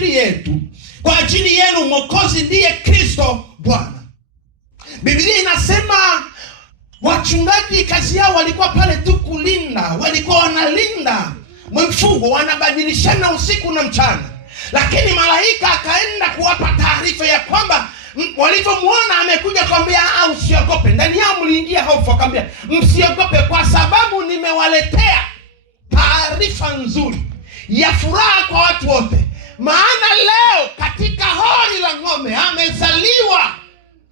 ajili yetu, kwa ajili yenu. Mwokozi ndiye Kristo Bwana. Biblia inasema wachungaji kazi yao walikuwa pale tu kulinda, walikuwa wanalinda mifugo, wanabadilishana usiku na mchana. Lakini malaika akaenda kuwapa taarifa ya kwamba walivyomwona amekuja kwambia, usiogope. Ndani yao mliingia hofu, akamwambia msiogope, kwa sababu nimewaletea taarifa nzuri ya furaha kwa watu wote. Maana leo katika hori la ng'ombe amezaliwa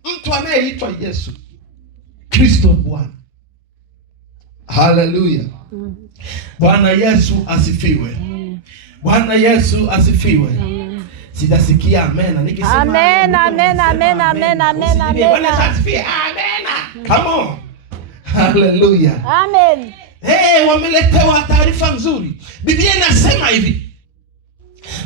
mtu anayeitwa Yesu Kristo Bwana. Haleluya. Bwana Yesu asifiwe. Bwana Yesu asifiwe. Sijasikia amena nikisema amen, amen, amen, amen, amen, amen. Bwana asifiwe. Amen. Come on. Haleluya. Amen. Wameletewa taarifa nzuri. Biblia inasema hivi,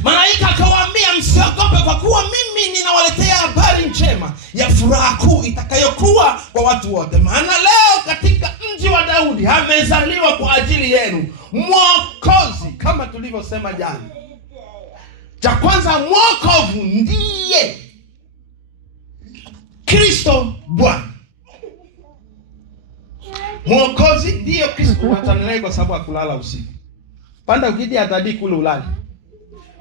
malaika akawaambia msiogope, kwa kuwa mimi ninawaletea habari njema ya furaha kuu itakayokuwa kwa watu wote. Maana leo katika mji wa Daudi amezaliwa kwa ajili yenu mwokozi, kama tulivyosema jana. Cha kwanza, mwokovu ndiye Kristo Bwana. Mwokozi ndiye Kristo. Watanelei kwa sababu akulala usiku. Panda ukidi atadi kule ulali.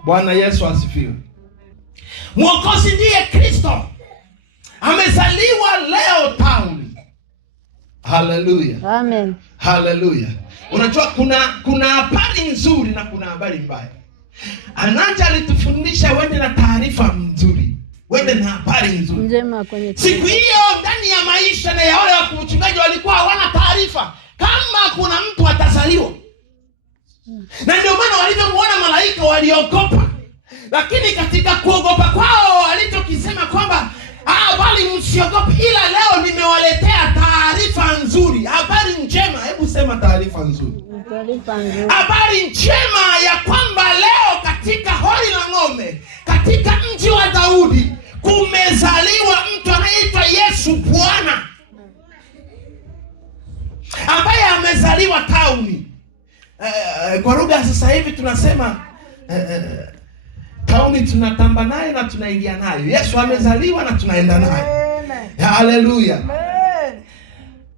Bwana Yesu asifiwe. Mwokozi ndiye Kristo. Amezaliwa leo town. Haleluya. Amen. Haleluya. Unajua kuna habari nzuri na kuna habari mbaya. Ananja alitufundisha wende na taarifa nzuri, wende na habari nzuri njema kwenye siku hiyo. Ndani ya maisha na ya wale wa kuchungaji walikuwa hawana taarifa kama kuna mtu atazaliwa. Na ndio maana walivyomwona malaika waliogopa. Lakini katika kuogopa kwao alichokisema kwamba bali msiogope, ila leo nimewaletea taarifa nzuri, habari njema. Hebu sema taarifa nzuri. Habari njema ya kwamba leo katika hori la ng'ombe, katika mji wa Daudi, kumezaliwa mtu anaitwa Yesu Bwana, ambaye amezaliwa tauni. Kwa lugha sasa hivi tunasema tauni tunatamba naye na tunaingia nayo. Yesu amezaliwa na tunaenda naye. Haleluya.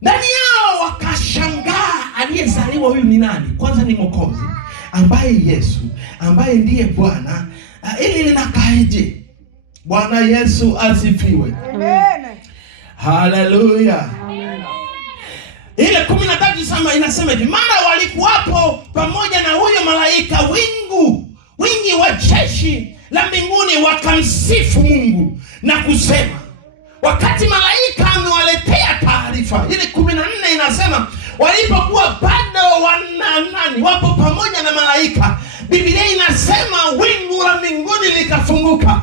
Ndani yao wakashangaa, aliyezaliwa huyu ni nani? Kwanza ni mwokozi ambaye Yesu, ambaye ndiye Bwana. Ili linakaeje? Bwana Yesu asifiwe. Amen. Haleluya. Ile 13 inasema hivi, maana walikuwapo pamoja na huyo malaika wingi wa jeshi la mbinguni, wakamsifu Mungu na kusema. Wakati malaika amewaletea taarifa, ile 14 inasema walipokuwa bado wapo pamoja na malaika, Biblia inasema wingu la mbinguni likafunguka,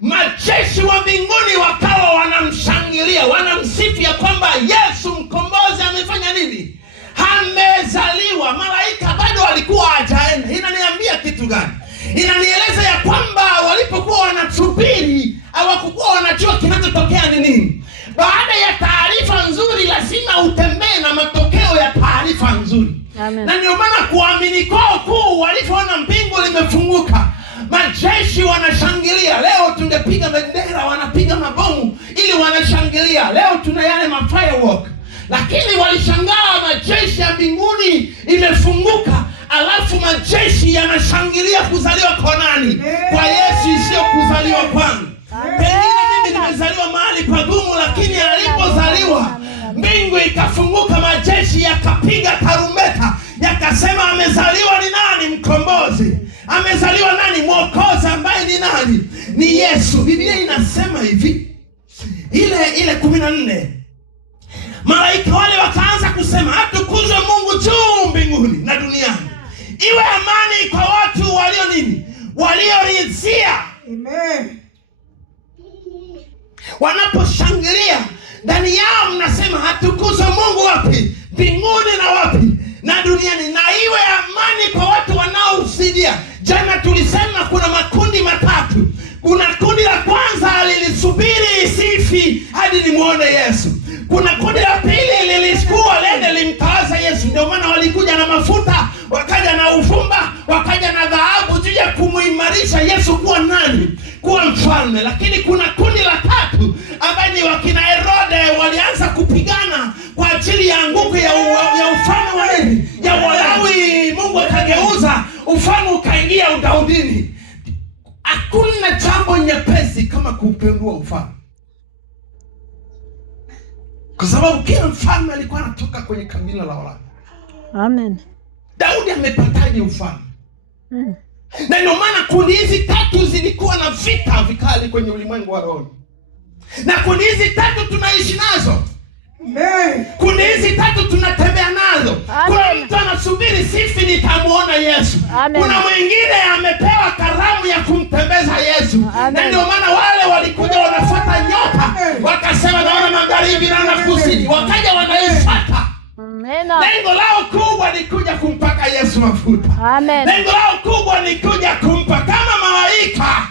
majeshi wa mbinguni wakawa wanamshangilia, wanamsifu ya kwamba Yesu mkombozi amefanya nini? Amezaliwa. Malaika bado walikuwa hajaenda. Inaniambia kitu gani? Inanieleza ya kwamba walipokuwa wanasubiri hawakuwa wanajua kinachotokea ni nini. Baada ya taarifa nzuri lazima utembee na matokeo ya taarifa nzuri. Amen. Na ndio maana kuamini kwao kuu, walipoona mbingu limefunguka, majeshi wanashangilia. Leo tungepiga bendera, wanapiga mabomu ili wanashangilia. Leo tuna yale firework. Lakini walishangaa, majeshi ya mbinguni imefunguka, alafu majeshi yanashangilia kuzaliwa kwa nani? Kwa Yesu, isiyo kuzaliwa kwangu. Pengine mimi nimezaliwa mahali pagumu, lakini alipozaliwa mbingu ikafunguka, majeshi yakapiga tarumbeta, yakasema amezaliwa ni nani? Mkombozi. Amezaliwa nani? Mwokozi, ambaye ni nani? Ni Yesu. Biblia inasema hivi, ile 14, malaika wale wakaanza kusema, atukuzwe Mungu juu mbinguni na duniani iwe amani kwa watu walio nini? Walioridhia. Amen. Wanaposhangilia ndani yao mnasema, atukuzwe Mungu wapi? Mbinguni na wapi? Na duniani. Na iwe amani kwa watu wanaohusidia. Jana tulisema kuna makundi matatu. Kuna kundi la kwanza lilisubiri isifi hadi limuone Yesu. Kuna kundi la pili lilikuwa lende limtawaza Yesu. Ndio maana walikuja na mafuta, wakaja na ufumba, wakaja na dhahabu juu ya kumuimarisha Yesu kuwa nani? kuwa mfalme. Lakini kuna kundi la tatu ambaye ni wakina Herode, walianza kupigana kwa ajili ya nguvu ya ufalme wa nini, ya Walawi. Mungu akageuza ufalme ukaingia udaudini. Hakuna jambo nyepesi kama kupindua ufalme, kwa sababu kila mfalme alikuwa anatoka kwenye kabila la Walawi. Amen. Daudi amepataje ufalme? Na ndio maana kundi hizi tatu zilikuwa na vita vikali kwenye ulimwengu wa roho. Na kundi hizi tatu tunaishi nazo. Kundi hizi tatu tunatembea nazo. Kuna mtu anasubiri sifi nitamuona Yesu. Amen. Kuna mwingine amepewa karamu ya kumtembeza Yesu. Amen. Na ndio maana wale walikuja wanafuata nyota, wakasema naona magharibi na kusini, wakaja wanaifuata. Lengo lao kubwa ni kuja kumpaka Yesu mafuta. Amen. Lengo lao kubwa ni kuja kumpa. Kama malaika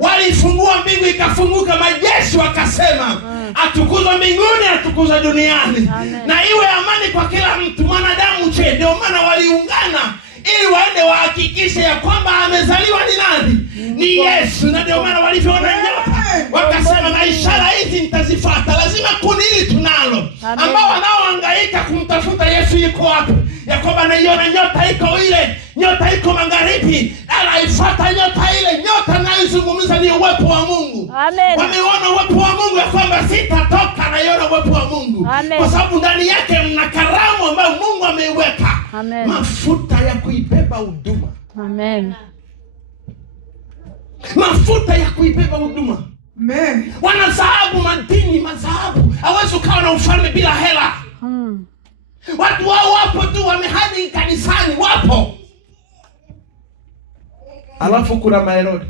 walifungua mbingu ikafunguka, majeshi wakasema atukuzwe mbinguni, atukuzwe duniani. Amen. Na iwe amani kwa kila mtu mwanadamu. Ndio maana waliungana ili waende wahakikishe ya kwamba amezaliwa ni nani? Ni Yesu. Na ndio maana walivyoona nyota wakasema na ishara hizi nitazifuata. Lazima kundi hili tunalo ambao wanaohangaika kumtafuta Yesu yuko wapi, ya kwamba naiona nyota iko ile, nyota iko magharibi, anaifuata nyota ile. Nyota naizungumza ni uwepo wa Mungu. Amen. Wameona uwepo wa Mungu ya kwamba sitatoka, naiona uwepo wa Mungu. Amen. Kwa sababu ndani yake mna karamu ambayo Mungu ameiweka. Amen. Mafuta ya kuibeba huduma. Amen. Mafuta ya kuibeba huduma. Amen. Wanazahabu madini, mazahabu. Hawezi ukawa na ufalme bila hela. Watu wao wapo tu, wamehadi kanisani wapo. Alafu kuna Herode.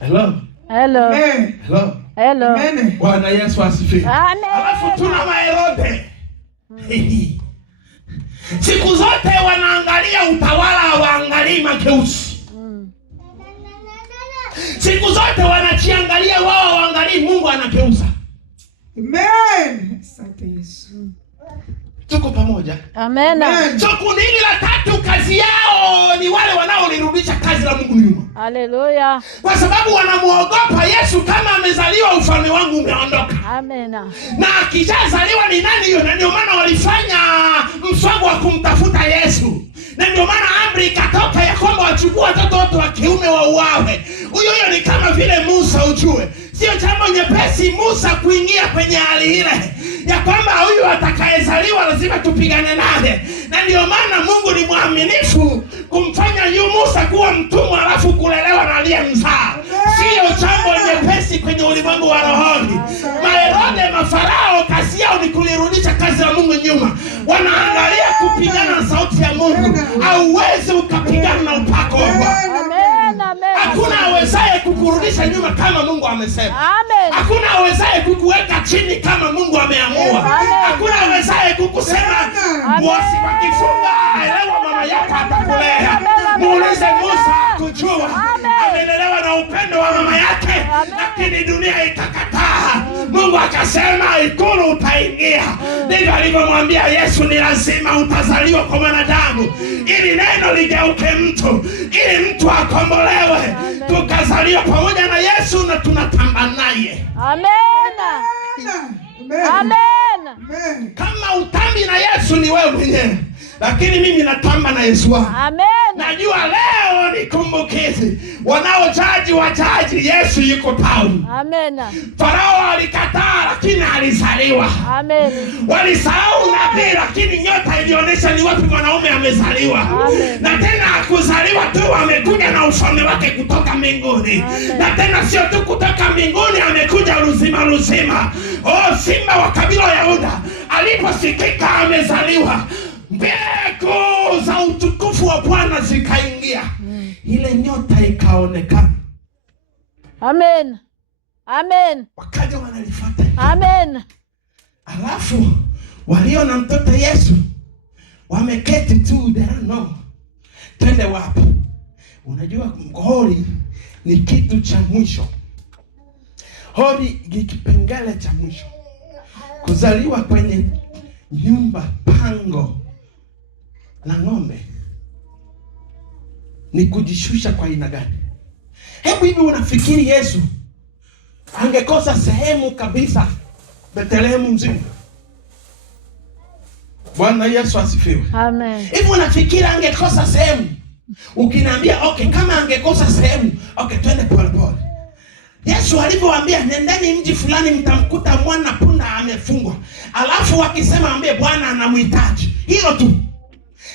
Hello. Hello. Hello. Hello. Bwana Yesu asifiwe. Amen. Alafu tuna Herode. Siku zote wanaangalia utawala, hawaangalii mageuzi. Siku zote wanajiangalia wao, hawaangalii Mungu anageuza. Amen. Asante Yesu. Tuko pamoja. Amen. So kundi hili la tatu kazi yao ni wale wanaolirudisha kazi la Mungu nyuma. Haleluya. Kwa sababu wanamuogopa Yesu. Kama amezaliwa, ufalme wangu umeondoka. Amen. Na akishazaliwa ni nani hiyo? Na ndio maana walifanya mswago wa kumtafuta Yesu. Na ndio maana amri ikatoka ya kwamba wachukue watoto wote wa kiume wauawe. Huyo ni kama vile Musa, ujue. Sio jambo nyepesi Musa kuingia kwenye hali ile ya kwamba huyu atakayezaliwa lazima tupigane naye. Na ndio maana Mungu ni mwaminifu kumfanya Musa kuwa mtumwa alafu kulelewa na aliyemzaa. Sio jambo nyepesi kwenye ulimwengu wa rohoni. Maherode, mafarao, kazi yao ni kulirudisha kazi ya Mungu nyuma. Wanaangalia kupigana na sauti ya Mungu. Hauwezi ukapigana na upako wa Bwana. Hakuna awezaye kukurudisha nyuma kama Mungu amesema. Amen. Hakuna awezaye kukuweka chini kama Mungu ameamua. Hakuna awezaye kukusema wasi wakifunga, elewa mama yako atakulea. Muulize Musa kujua. Amelelewa na upendo wa mama yake, lakini dunia ikakataa. Mungu akasema ikulu utaingia. Ndivyo alivyomwambia Yesu, ni lazima utazaliwa kwa mwanadamu ili neno ligeuke mtu, ili mtu akombolewe. Tukazaliwa pamoja na Yesu na tunatamba naye. Amen. Amen. Kama utambi na Yesu ni wewe mwenyewe, lakini mimi natamba na Yesu wangu. Amen. Najua leo ni kumbukizi. Wanaojaji wajaji, Yesu yuko tauni. Amen. Farao alikataa lakini alizaliwa. Amen. Walisahau nabii lakini nyota ilionyesha ni wapi mwanaume amezaliwa. Amen. Na tena hakuzaliwa tu, amekuja na ufalme wake kutoka mbinguni. Amen. Na tena sio tu kutoka mbinguni, amekuja ruzima. Oh, simba wa kabila ya Yuda aliposikika amezaliwa, mbegu za utukufu wa Bwana zikaingia. Ile nyota ikaonekana. Amen. Amen. Wakaja wanalifuata. Amen. Alafu walio na mtoto Yesu wameketi tu, they don't know twende wapi. Unajua holi ni kitu cha mwisho. Holi ni kipengele cha mwisho. Kuzaliwa kwenye nyumba pango na ng'ombe ni kujishusha kwa aina gani? Hebu hivi unafikiri Yesu angekosa sehemu kabisa Bethlehemu mzima? Bwana Yesu asifiwe. Amen. Hivi unafikiri angekosa sehemu? Ukiniambia okay, kama angekosa sehemu, okay, twende pole pole. Yesu alipowaambia nendeni mji fulani mtamkuta mwana punda amefungwa. Alafu wakisema ambie Bwana anamhitaji. Hilo tu.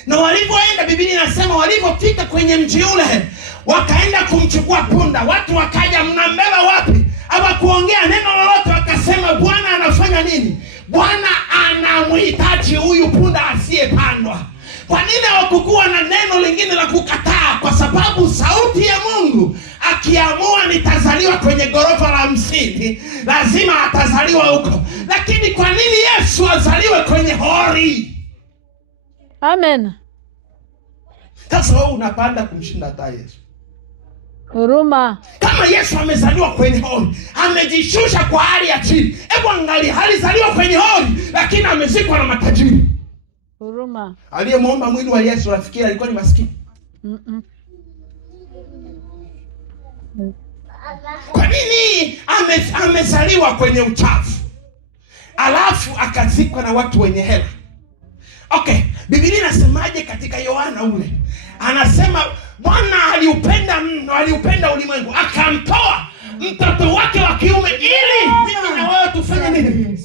Na walipoenda, Biblia inasema walipofika kwenye mji ule, wakaenda kumchukua punda. Watu wakaja, mnambeba wapi? Hawakuongea neno lolote, wakasema Bwana anafanya nini? Bwana anamhitaji huyu punda asiyepandwa. Kwa nini hawakuwa na neno lingine la kukataa? Kwa sababu sauti ya Mungu akiamua nitazaliwa kwenye ghorofa la 50, lazima atazaliwa huko. Lakini kwa nini Yesu azaliwe kwenye hori? Amen. Sasa wewe unapanda kumshinda hata Yesu. Huruma. Kama Yesu amezaliwa kwenye hori, amejishusha kwa hali ya chini. Hebu angalia, alizaliwa kwenye hori lakini amezikwa na matajiri. Huruma. Aliyemuomba mwili wa Yesu rafiki alikuwa ni maskini. Kwa nini amezaliwa kwenye uchafu alafu akazikwa na watu wenye hela? Okay, Biblia inasemaje katika Yohana ule? Anasema Bwana aliupenda ulimwengu akamtoa mtoto wake wa kiume ili mimi na wewe tufanye nini?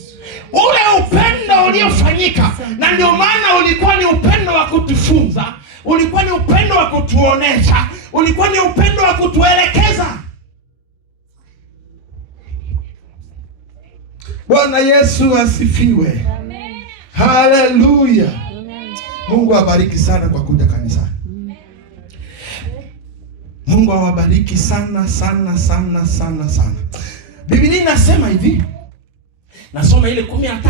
Ule upendo uliofanyika, na ndio maana ulikuwa ni upendo wa kutufunza, ulikuwa ni upendo wa kutuonesha, ulikuwa ni upendo wa kutuelekeza. Bwana Yesu asifiwe. Amen. Haleluya. Amen. Mungu awabariki sana kwa kuja kanisani. Mungu awabariki sana sana sana sana sana. Biblia inasema hivi. Nasoma ile 13.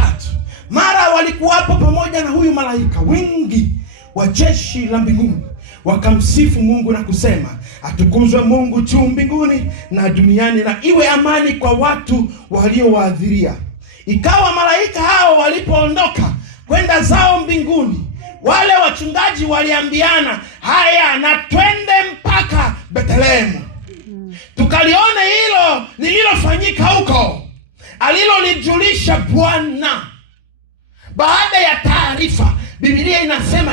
Mara walikuwapo pamoja na huyu malaika wingi wa jeshi la mbinguni, wakamsifu Mungu na kusema, atukuzwe Mungu juu mbinguni, na duniani na iwe amani kwa watu waliowaadhiria. Ikawa malaika hao walipoondoka kwenda zao mbinguni, wale wachungaji waliambiana, haya na twende mpaka Bethlehemu tukalione hilo lililofanyika huko alilolijulisha Bwana. Baada ya taarifa, Biblia inasema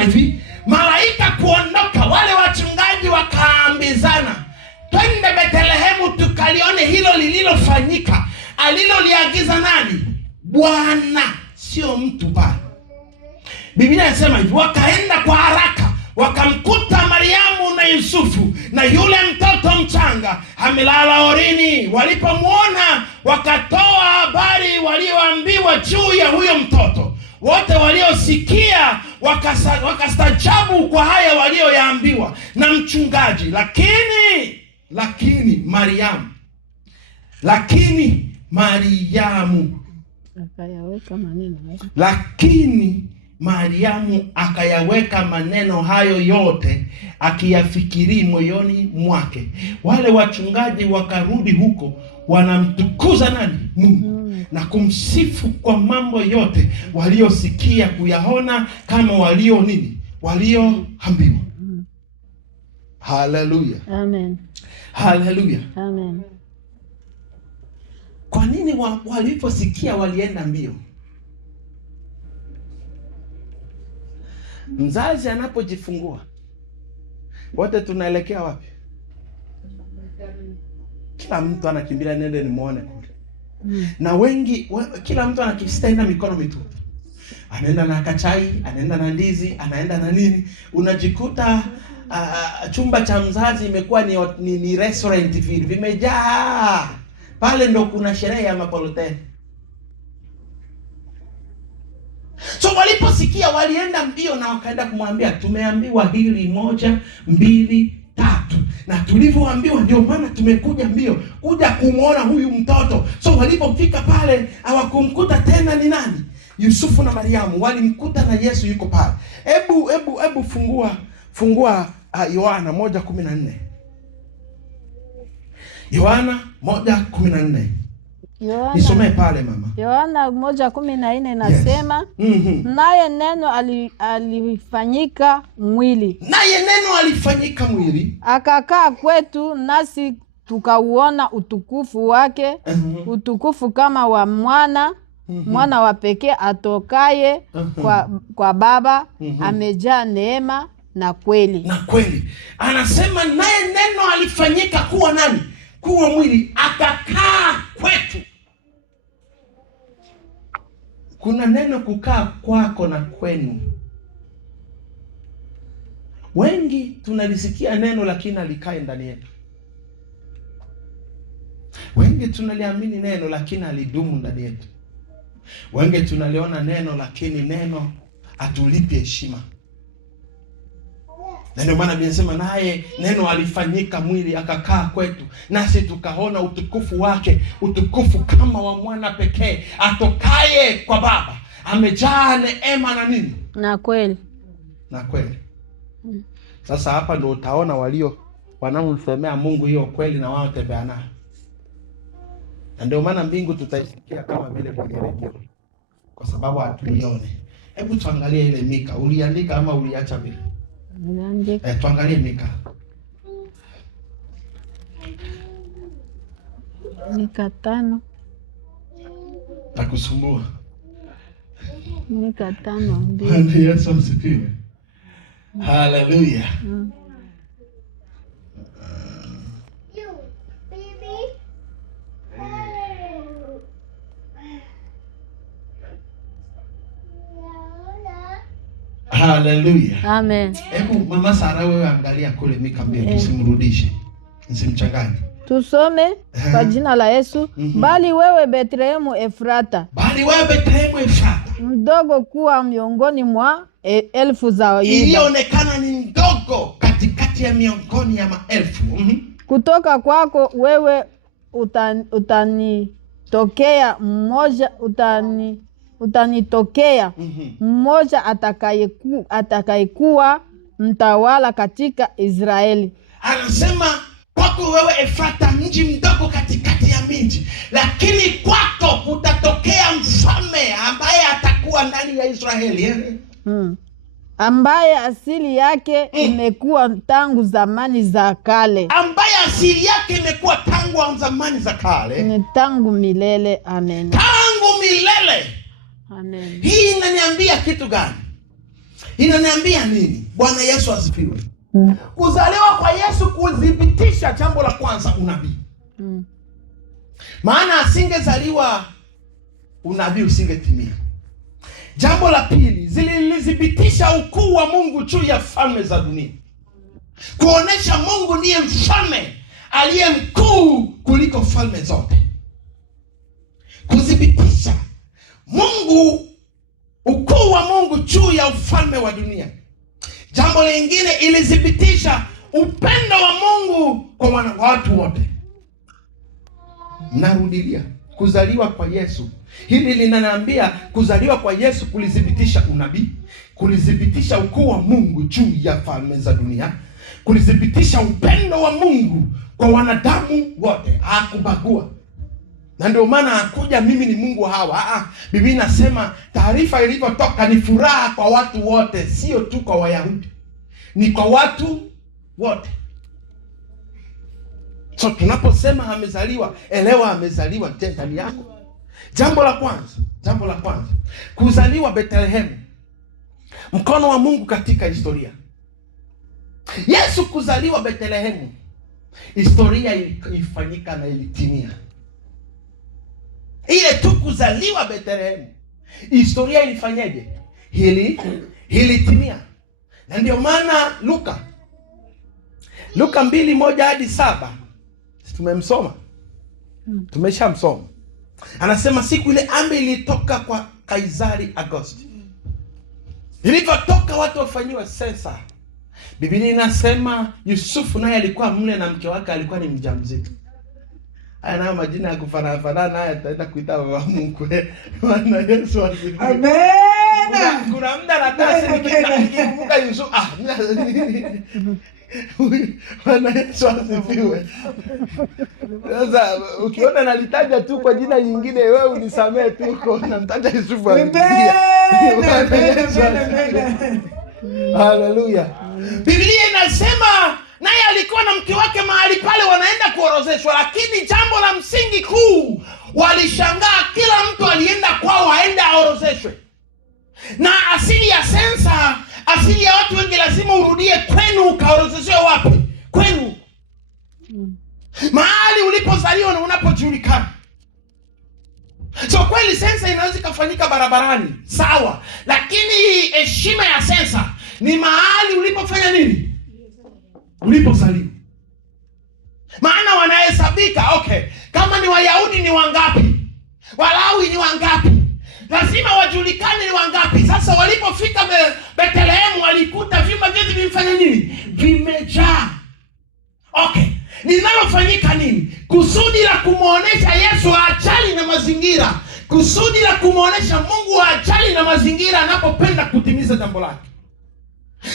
hivi, malaika kuondoka, wale wachungaji wakaambizana, twende Bethlehemu tukalione hilo lililofanyika aliloliagiza nani? Bwana, sio mtu pale. Biblia inasema hivi, wakaenda kwa haraka wakamkuta Mariamu na Yusufu na yule mtoto mchanga amelala horini. Walipomwona wakatoa habari walioambiwa juu ya huyo mtoto. Wote waliosikia wakastajabu kwa haya walioyaambiwa na mchungaji. Lakini Mariamu akayaweka maneno hayo yote akiyafikiri moyoni mwake. Wale wachungaji wakarudi huko wanamtukuza nani? Mungu, na kumsifu kwa mambo yote waliosikia kuyaona, kama walioambiwa. Haleluya. Amen. Haleluya. Amen. Kwa nini waliposikia walienda mbio? Mzazi anapojifungua, wote tunaelekea wapi? Kila mtu anakimbilia nende nimuone kule. Na kila mtu anakistaenda mikono mitupu. Anaenda na kachai, anaenda na ndizi, anaenda na nini. Unajikuta chumba cha mzazi imekuwa ni restaurant vile, vimejaa. Pale ndo kuna sherehe ya mapoloteni. So waliposikia walienda mbio na wakaenda kumwambia, tumeambiwa hili 1, 2, 3. Na tulivyoambiwa ndio maana tumekuja mbio kuja kumwona huyu mtoto. So walipofika pale hawakumkuta tena ni nani? Yusufu na Mariamu. Walimkuta na Yesu yuko pale. Hebu fungua Yohana 1:14. Yohana 1:14. Nisomee pale mama. Yohana 1:14 nasema, naye neno alifanyika mwili. Naye neno alifanyika mwili. Akakaa kwetu, nasi tukauona utukufu wake, utukufu kama wa mwana wa pekee atokaye kwa Baba, amejaa neema na kweli. Na kweli. Anasema naye neno alifanyika kuwa nani? Kuwa mwili, akakaa kwetu. Kuna neno kukaa kwako na kwenu. Wengi tunalisikia neno lakini halikae ndani yetu. Wengi tunaliamini neno lakini halidumu ndani yetu. Wengi tunaliona neno lakini neno hatulipi heshima. Na ndio maana binasema naye neno alifanyika mwili akakaa kwetu, nasi tukaona utukufu wake, utukufu kama wa mwana pekee atokaye kwa Baba, amejaa neema na nini? Na kweli. Na kweli. Sasa hapa ndio utaona wanaomsemea Mungu hiyo kweli na wao tembea nayo. Na ndio maana mbingu tutaisikia kama vile kwenye redio, kwa sababu hatuione. Hebu tuangalie ile Mika. Uliandika ama uliacha vile? Tuangalie Mika. Mika 5. Takusumbua. Mika 5:2. Yesu asifiwe. Haleluya. Haleluya. Amen. Hebu mama Sara wewe angalia kule Mika 2, usimrudishe. Usimchanganye. Tusome kwa jina la Yesu. Bali wewe Bethlehemu Efrata. Bali wewe Bethlehemu Efrata. Mdogo kuwa miongoni mwa elfu za Yuda. Ilionekana ni mdogo katikati ya miongoni ya maelfu. Kutoka kwako wewe utanitokea mmoja atakayekuwa mtawala katika Israeli. Anasema kwako wewe Efrata, mji mdogo katikati ya miji, lakini kwako kutatokea mfalme ambaye atakuwa ndani ya Israeli. Ambaye asili yake imekuwa tangu zamani za kale. Ambaye asili yake imekuwa tangu zamani za kale. Ni tangu milele. Amen. Tangu milele. Amen. Hii inaniambia kitu gani? Inaniambia nini? Bwana Yesu asifiwe. Kuzaliwa kwa Yesu kudhibitisha jambo la kwanza, unabii. Maana asingezaliwa unabii usingetimia. Jambo la pili, zilithibitisha ukuu wa Mungu juu ya falme za dunia. Kuonesha Mungu ndiye mfalme aliye mkuu kuliko falme zote. Kudhibitisha Mungu, ukuu wa Mungu juu ya ufalme wa dunia. Jambo lingine, ilithibitisha upendo wa Mungu kwa watu wote. Narudilia, kuzaliwa kwa Yesu. Hili linaniambia kuzaliwa kwa Yesu kulithibitisha unabii, kulithibitisha ukuu wa Mungu juu ya falme za dunia, kulithibitisha upendo wa Mungu kwa wanadamu wote, hakubagua. Na ndio maana hakuja mimi ni Mungu hawa. Biblia inasema taarifa ilivyotoka ni furaha kwa watu wote, sio tu kwa Wayahudi. Ni kwa watu wote. So tunaposema amezaliwa, elewa amezaliwa ndani yako. Jambo la kwanza, kuzaliwa Bethlehemu. Mkono wa Mungu katika historia. Yesu kuzaliwa Bethlehemu, historia ilifanyika na ilitimia. Ile tu kuzaliwa Bethlehemu, historia ilifanyaje? Ilitimia. Na ndio maana Luka 2:1-7 tumemsoma. Tumeshamsoma. Anasema siku ile amri ilitoka kwa Kaisari Agosti. Ilipotoka watu wafanyiwa sensa. Biblia inasema Yusufu naye alikuwa mle na mke wake alikuwa ni mjamzito. Haya nayo majina ya kufanana naye ataenda kuita baba Mungu. Bwana Yesu asifiwe. Amen. Kuna muda nataka nikikumbuka Yusufu. Bwana Yesu asifiwe. Sasa ukiona nalitaja tu kwa jina nyingine, wewe unisamee tu, kwa namtaja Yusufu. Haleluya. Biblia inasema naye alikuwa na mke wake mahali pale wanaenda kuorozeshwa, lakini jambo la msingi kuu walishangaa, kila mtu alienda kwao aende aorozeshwe. Na asili ya sensa, asili ya watu wengi, lazima urudie kwenu ukaorozeshwe. Wapi? Kwenu, mahali ulipozaliwa na unapojulikana. So kweli sensa inaweza ikafanyika barabarani, sawa, lakini heshima ya sensa ni mahali ulipofanya nini? Ulipozaliwa. Maana wanahesabika, okay, kama ni Wayahudi ni wangapi, Walawi ni wangapi, lazima wajulikane ni wangapi. Sasa walipofika Bethlehemu walikuta vyumba vyote vimefanya nini? Vimejaa. Okay, linalofanyika nini? Kusudi la kumuonesha Yesu ajali na mazingira, kusudi la kumuonesha Mungu ajali na mazingira anapopenda kutimiza jambo lake.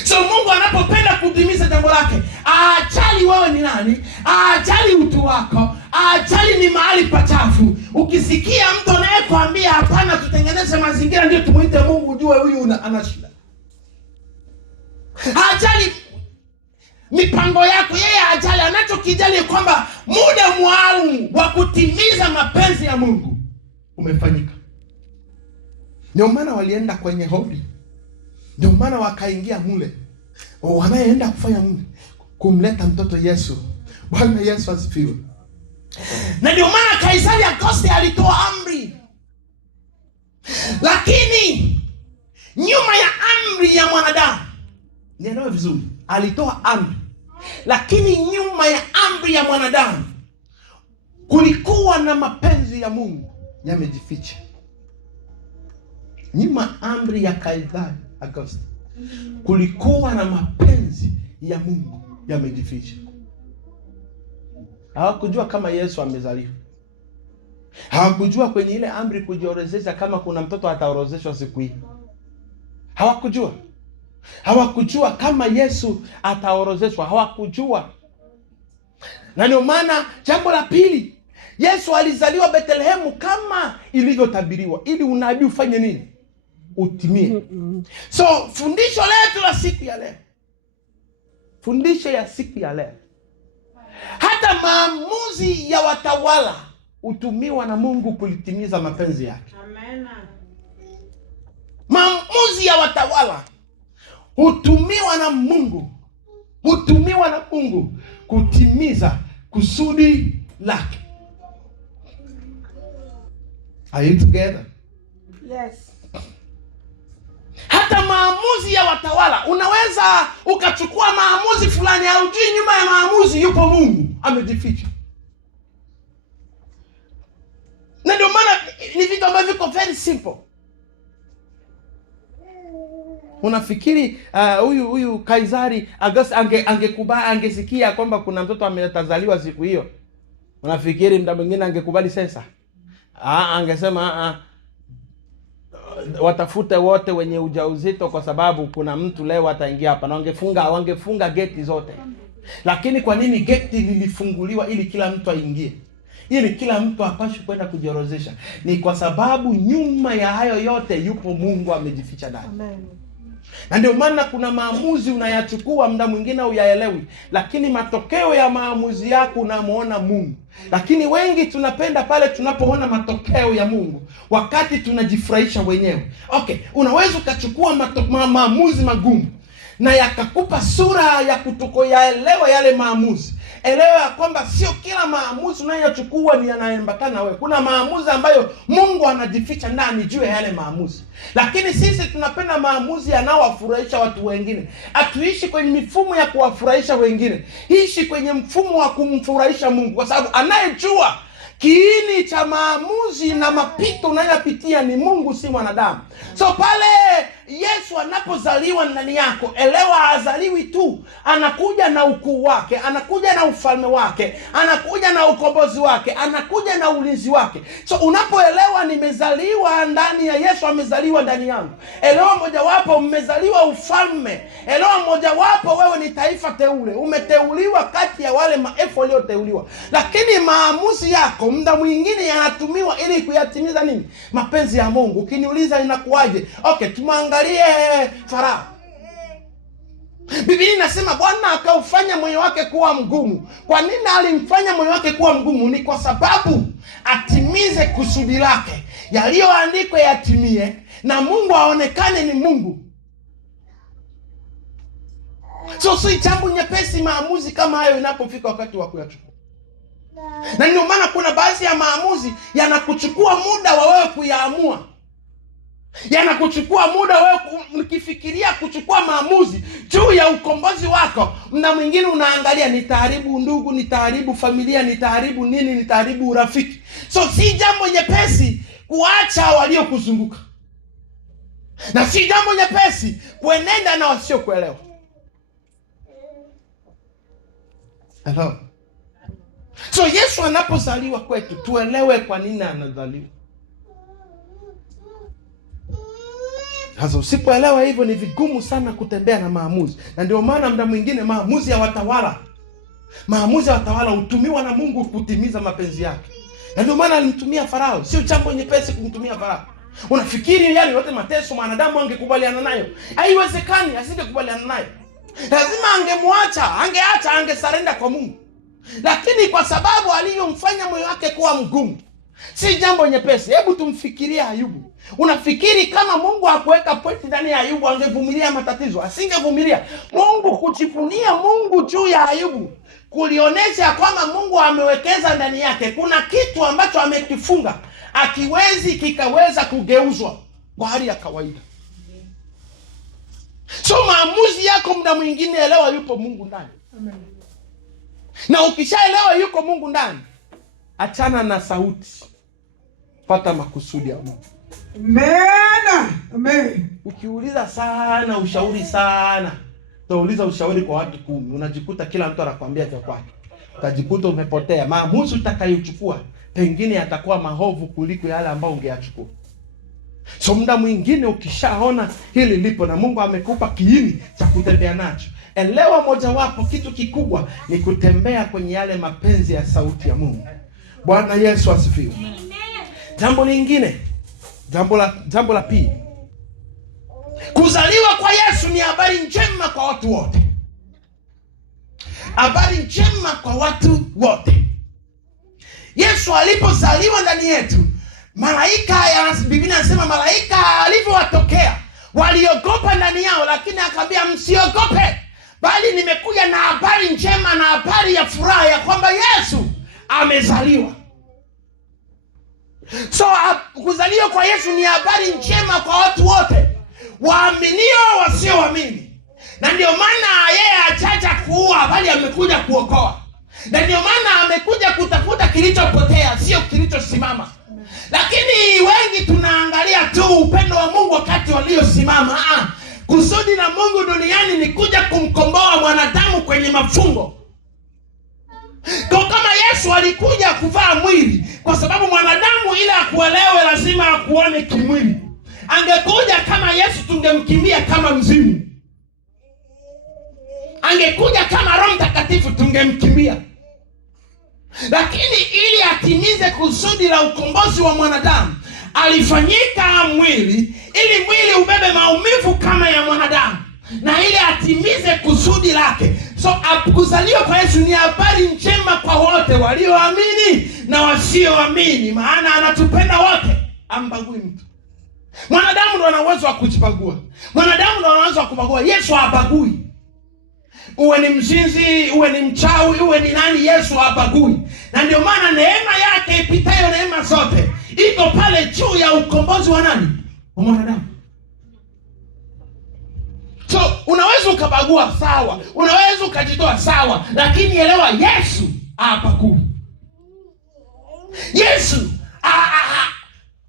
So Mungu anapopenda kutimiza jambo lake, ajali wewe ni nani, ajali utu wako, ajali ni mahali pachafu. Ukisikia mtu anayekwambia hapana, tutengeneze mazingira ndio tumuite Mungu, ujue huyu ana shida. Ajali mipango yako, yeye ajali anachokijali kwamba muda maalum wa kutimiza mapenzi ya Mungu umefanyika. Ndio maana walienda kwenye hodi, ndio maana wakaingia mule, wanaenda kufanya mule kumleta mtoto Yesu. Bwana Yesu asifiwe. Na ndio maana Kaisari Augusti alitoa amri, lakini nyuma ya amri ya mwanadamu, nielewe vizuri, alitoa amri, lakini nyuma ya amri ya mwanadamu kulikuwa na mapenzi ya Mungu yamejificha. Nyuma amri ya Kaisari Augusti kulikuwa na mapenzi ya Mungu yamejificha. Hawakujua kama Yesu amezaliwa. Hawakujua kwenye ile amri kujiorozesha kama kuna mtoto ataorozeshwa siku hii. Hawakujua. Hawakujua kama Yesu ataorozeshwa. Hawakujua. Na ndio maana jambo la pili, Yesu alizaliwa Bethlehemu kama ilivyotabiriwa, ili unabii ufanye nini? Utimie. So fundisho letu la siku ya leo, fundisho ya siku ya leo, hata maamuzi ya watawala hutumiwa na Mungu kulitimiza mapenzi yake. Amen. Maamuzi ya watawala hutumiwa na Mungu, hutumiwa na Mungu kutimiza kusudi lake. Are you together? Yes. Hata maamuzi ya watawala, unaweza ukachukua maamuzi fulani, haujui nyuma ya maamuzi yupo Mungu amejificha. Na ndio maana ni vitu ambavyo viko very simple. Unafikiri huyu Kaisari Augusti angekubali, angesikia kwamba kuna mtoto ametazaliwa siku hiyo, unafikiri mda mwingine angekubali sensa? Angesema watafute wote wenye ujauzito kwa sababu kuna mtu leo ataingia hapa, na wangefunga geti zote. Lakini kwa nini geti lilifunguliwa? Ili kila mtu aingie, ili kila mtu apashe kwenda kujiorozesha. Ni kwa sababu nyuma ya hayo yote yupo Mungu amejificha ndani. Amen. Na ndio maana kuna maamuzi unayachukua muda mwingine uyaelewi, lakini matokeo ya maamuzi yako unamuona Mungu. Lakini wengi tunapenda pale tunapoona matokeo ya Mungu, wakati tunajifurahisha wenyewe. Okay, unaweza ukachukua maamuzi magumu na yakakupa sura ya kutokuyaelewa yale maamuzi. Elewa ya kwamba sio kila maamuzi unayochukua ni yanaambatana na wewe. Kuna maamuzi ambayo Mungu anajificha ndani juu ya yale maamuzi. Lakini sisi tunapenda maamuzi yanayowafurahisha watu wengine. Hatuishi kwenye mifumo ya kuwafurahisha wengine. Ishi kwenye mfumo wa kumfurahisha Mungu, kwa sababu anayejua kiini cha maamuzi na mapito unayopitia ni Mungu, si mwanadamu. So pale Yesu anapozaliwa ndani yako, elewa hazaliwi tu, anakuja na ukuu wake, anakuja na ufalme wake, anakuja na ukombozi wake, anakuja na ulinzi wake. So unapoelewa nimezaliwa ndani ya Yesu, amezaliwa ndani yangu, elewa mojawapo mmezaliwa ufalme, elewa mojawapo wewe ni taifa teule, umeteuliwa kati ya wale maelfu walioteuliwa. Lakini maamuzi yako muda mwingine yanatumiwa ili kuyatimiza nini? Mapenzi ya Mungu. Ukiniuliza inakuwaje? Okay, tumwangalie Farao. Biblia inasema Bwana akaufanya moyo wake kuwa mgumu. Kwa nini alimfanya moyo wake kuwa mgumu? Ni kwa sababu atimize kusudi lake, yaliyoandikwa yatimie, na Mungu aonekane ni Mungu. So si jambo nyepesi maamuzi kama hayo inapofika wakati wa kuyachukua. Na ndio maana kuna baadhi ya maamuzi yanakuchukua muda wa wewe kuyaamua. Yanakuchukua muda wewe ukifikiria kuchukua maamuzi juu ya ukombozi wako. Mna mwingine unaangalia nitaharibu ndugu, nitaharibu familia, nitaharibu nini, nitaharibu urafiki. So si jambo nyepesi kuacha waliokuzunguka. Na si jambo nyepesi kuenenda na wasiokuelewa. Hello. So Yesu anapozaliwa kwetu, tuelewe kwa nini anazaliwa. Sasa usipoelewa hivyo ni vigumu sana kutembea na maamuzi. Na ndio maana muda mwingine maamuzi ya watawala hutumiwa na Mungu kutimiza mapenzi yake. Na ndio maana alimtumia Farao. Sio jambo nyepesi kumtumia Farao. Unafikiri yani yote mateso mwanadamu angekubaliana nayo? Haiwezekani, asingekubaliana nayo. Lazima angeacha, angesarenda kwa Mungu. Lakini kwa sababu aliyomfanya moyo wake kuwa mgumu, si jambo nyepesi. Hebu tumfikirie Ayubu. Unafikiri kama Mungu hakuweka pointi ndani ya Ayubu angevumilia matatizo? Asingevumilia. Mungu kujifunia Mungu juu ya Ayubu kulionyesha kwamba Mungu amewekeza ndani yake. Kuna kitu ambacho amekifunga, kikaweza kugeuzwa kwa hali ya kawaida. So maamuzi yako muda mwingine, elewa yupo Mungu ndani. Amen. Na ukishaelewa yuko Mungu ndani, achana na sauti, pata makusudi ya Mungu. Amen. Amen. Ukiuliza sana ushauri sana, utauliza ushauri kwa watu 10, unajikuta kila mtu anakuambia cha kwake. Utajikuta umepotea. Maamuzi utakayochukua pengine yatakuwa mahovu kuliko yale ambayo ungeyachukua. So muda mwingine ukishaona hili lipo na Mungu amekupa kiini cha kutembea nacho, elewa mojawapo kitu kikubwa ni kutembea kwenye yale mapenzi ya sauti ya Mungu. Bwana Yesu asifiwe. Jambo lingine, jambo la pili. Kuzaliwa kwa Yesu ni habari njema kwa watu wote. Habari njema kwa watu wote. Yesu alipozaliwa ndani yetu, Biblia inasema malaika alivyowatokea waliogopa ndani yao, lakini akamwambia msiogope, bali nimekuja na habari njema na habari ya furaha ya kwamba Yesu amezaliwa. So kuzaliwa kwa Yesu ni habari njema kwa watu wote, waaminio, wasioamini. Na ndio maana yeye hajaja kuua, bali amekuja kuokoa. Na ndio maana amekuja kutafuta kilichopotea, sio kilichosimama. Lakini wengi tunaangalia tu upendo wa Mungu wakati waliosimama. Kusudi la Mungu duniani ni kuja kumkomboa mwanadamu kwenye mafungo. Kwa kama Yesu alikuja kuvaa mwili, kwa sababu mwanadamu ili akuelewe lazima akuone kimwili. Angekuja kama Yesu tungemkimbia kama mzimu. Angekuja kama Roho Mtakatifu tungemkimbia. Lakini ili atimize kusudi la ukombozi wa mwanadamu, alifanyika mwili ili mwili ubebe maumivu kama ya mwanadamu, na ili atimize kusudi lake. So kuzaliwa kwa Yesu ni habari njema kwa wote, walioamini na wasioamini, maana anatupenda wote, ambagui mtu. Mwanadamu ndo ana uwezo wa kujibagua. Mwanadamu ndo ana uwezo wa kubagua. Yesu habagui. Uwe ni mzinzi, uwe ni mchawi, uwe ni nani, Yesu habagui. Na ndio maana neema yake ipitayo neema zote iko pale juu ya ukombozi wa nani? Wa mwanadamu. So unaweza ukabagua, sawa. Unaweza ukajitoa, sawa. Lakini elewa Yesu habagui. Yesu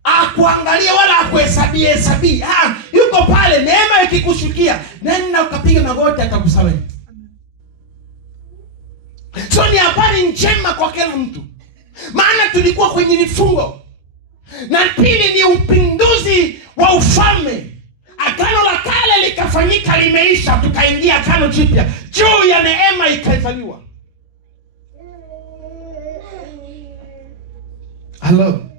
akuangalia wala kuhesabia. Yuko pale, neema ikikushukia, nenda ukapiga magoti, atakusamehe. So ni habari njema kwa kila mtu, maana tulikuwa kwenye vifungo. Na pili ni upinduzi wa ufalme. Agano la kale likafanyika, limeisha, tukaingia agano jipya, juu ya neema ikaizaliwa. Hello.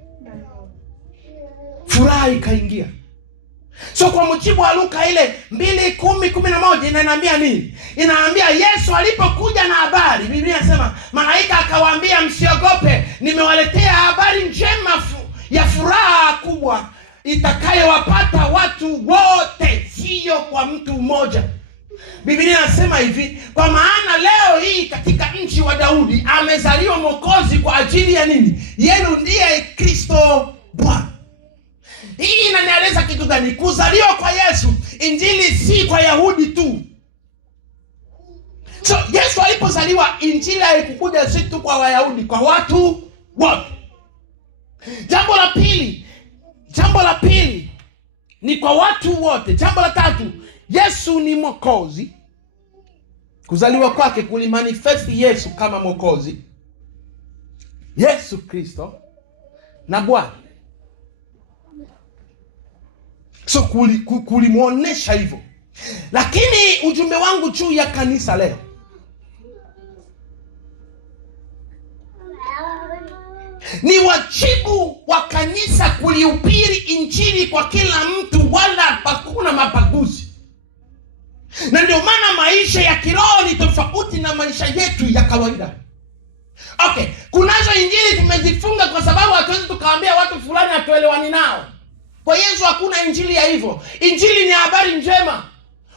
Furaha ikaingia. So kwa mujibu wa Luka ile 2:10-11 inaniambia nini? Inaambia Yesu alipokuja na habari, Biblia inasema malaika akawaambia, msiogope, nimewaletea habari njema ya furaha kubwa itakayowapata watu wote, sio kwa mtu mmoja. Biblia inasema hivi, kwa maana leo hii katika nchi wa Daudi amezaliwa Mwokozi kwa ajili ya nini? Yenu, ndiye Kristo Bwana. Hii inanieleza kitu gani? Kuzaliwa kwa Yesu, injili si kwa Yahudi tu. So Yesu alipozaliwa, injili haikukuja si tu kwa Wayahudi, kwa watu wote. Jambo la pili ni kwa watu wote. Jambo la tatu, Yesu ni Mwokozi. Kuzaliwa kwake kulimanifesti Yesu kama Mwokozi, Yesu Kristo na Bwana. So kulimuonesha hivyo. Lakini ujumbe wangu juu ya kanisa leo, ni wajibu wa kanisa kulihubiri injili kwa kila mtu, wala hakuna mabaguzi. Na ndio maana maisha ya kiroho ni tofauti na maisha yetu ya kawaida. Okay, kunazo injili tumezifunga kwa sababu hatuwezi tukaambia watu fulani hatuelewani nao. Kwa Yesu hakuna injili ya hivyo. Injili ni habari njema.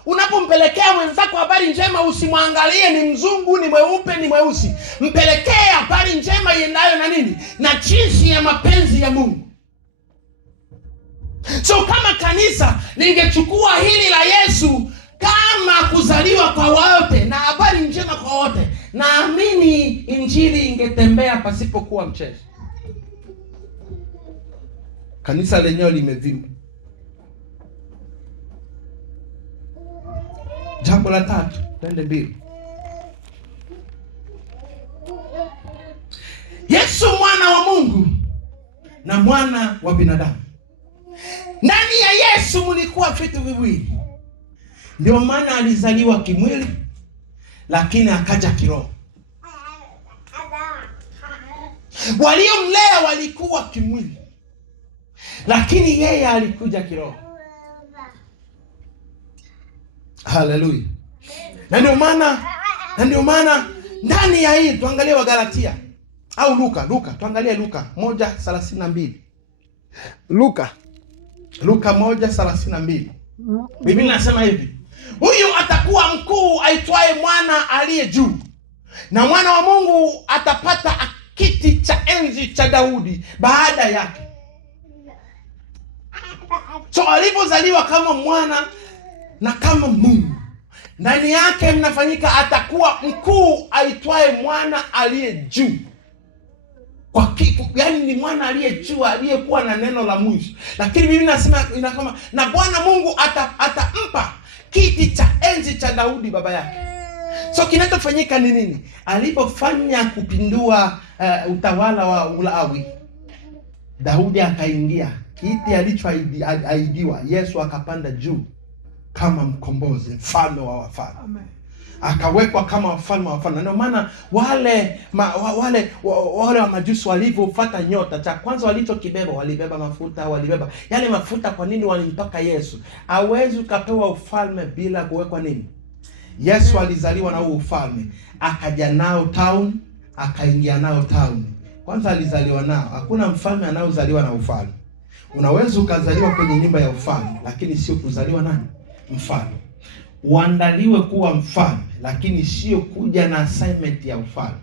Unapompelekea mwenzako habari njema, usimwangalie ni mzungu, ni mweupe, ni mweusi. Mpelekee habari njema iendayo na nini? Na jinsi ya mapenzi ya Mungu. So kama kanisa lingechukua hili la Yesu kama kuzaliwa kwa wote na habari njema kwa wote, naamini injili ingetembea pasipokuwa mchezo. Kanisa lenyewe limevimba. Jambo la tatu, twende mbili. Yesu mwana wa Mungu na mwana wa binadamu. Ndani ya Yesu mlikuwa vitu viwili. Ndio maana alizaliwa kimwili, lakini akaja kiroho. Waliomlea walikuwa kimwili, lakini yeye alikuja kiroho. Haleluya. Na ndio maana ndani ya hii tuangalie Wagalatia au Luka, tuangalie Luka 1:32. Luka 1:32. Biblia inasema hivi, huyu atakuwa mkuu aitwaye mwana aliye juu, na mwana wa Mungu atapata kiti cha enzi cha Daudi baada yake. So alipozaliwa kama mwana na kama Mungu, ndani yake mnafanyika atakuwa mkuu aitwaye mwana aliye juu. Kwa kitu yani ni mwana aliye juu, aliyekuwa na neno la mwisho. Lakini Biblia inasema na Bwana Mungu atampa kiti cha enzi cha Daudi baba yake. So kinachofanyika ni nini? Alipofanya kupindua utawala wa Ulawi, Daudi akaingia kiti alichoahidiwa. Yesu akapanda juu kama mkombozi, mfalme wa wafalme. Amen. Akawekwa kama mfalme wa wafalme. Ndio maana wale wa majusi walivyofuata nyota, cha kwanza walichokibeba, walibeba mafuta, walibeba yale mafuta. Kwa nini walimpaka Yesu? Hawezi ukapewa ufalme bila kuwekwa nini? Yesu alizaliwa na huo ufalme, akaja nao town, akaingia nao town. Kwanza alizaliwa nao. Hakuna mfalme anaozaliwa na ufalme. Unaweza ukazaliwa kwenye nyumba ya ufalme, lakini sio kuzaliwa nani? Mfalme. Uandaliwe kuwa mfalme, lakini sio kuja na assignment ya ufalme.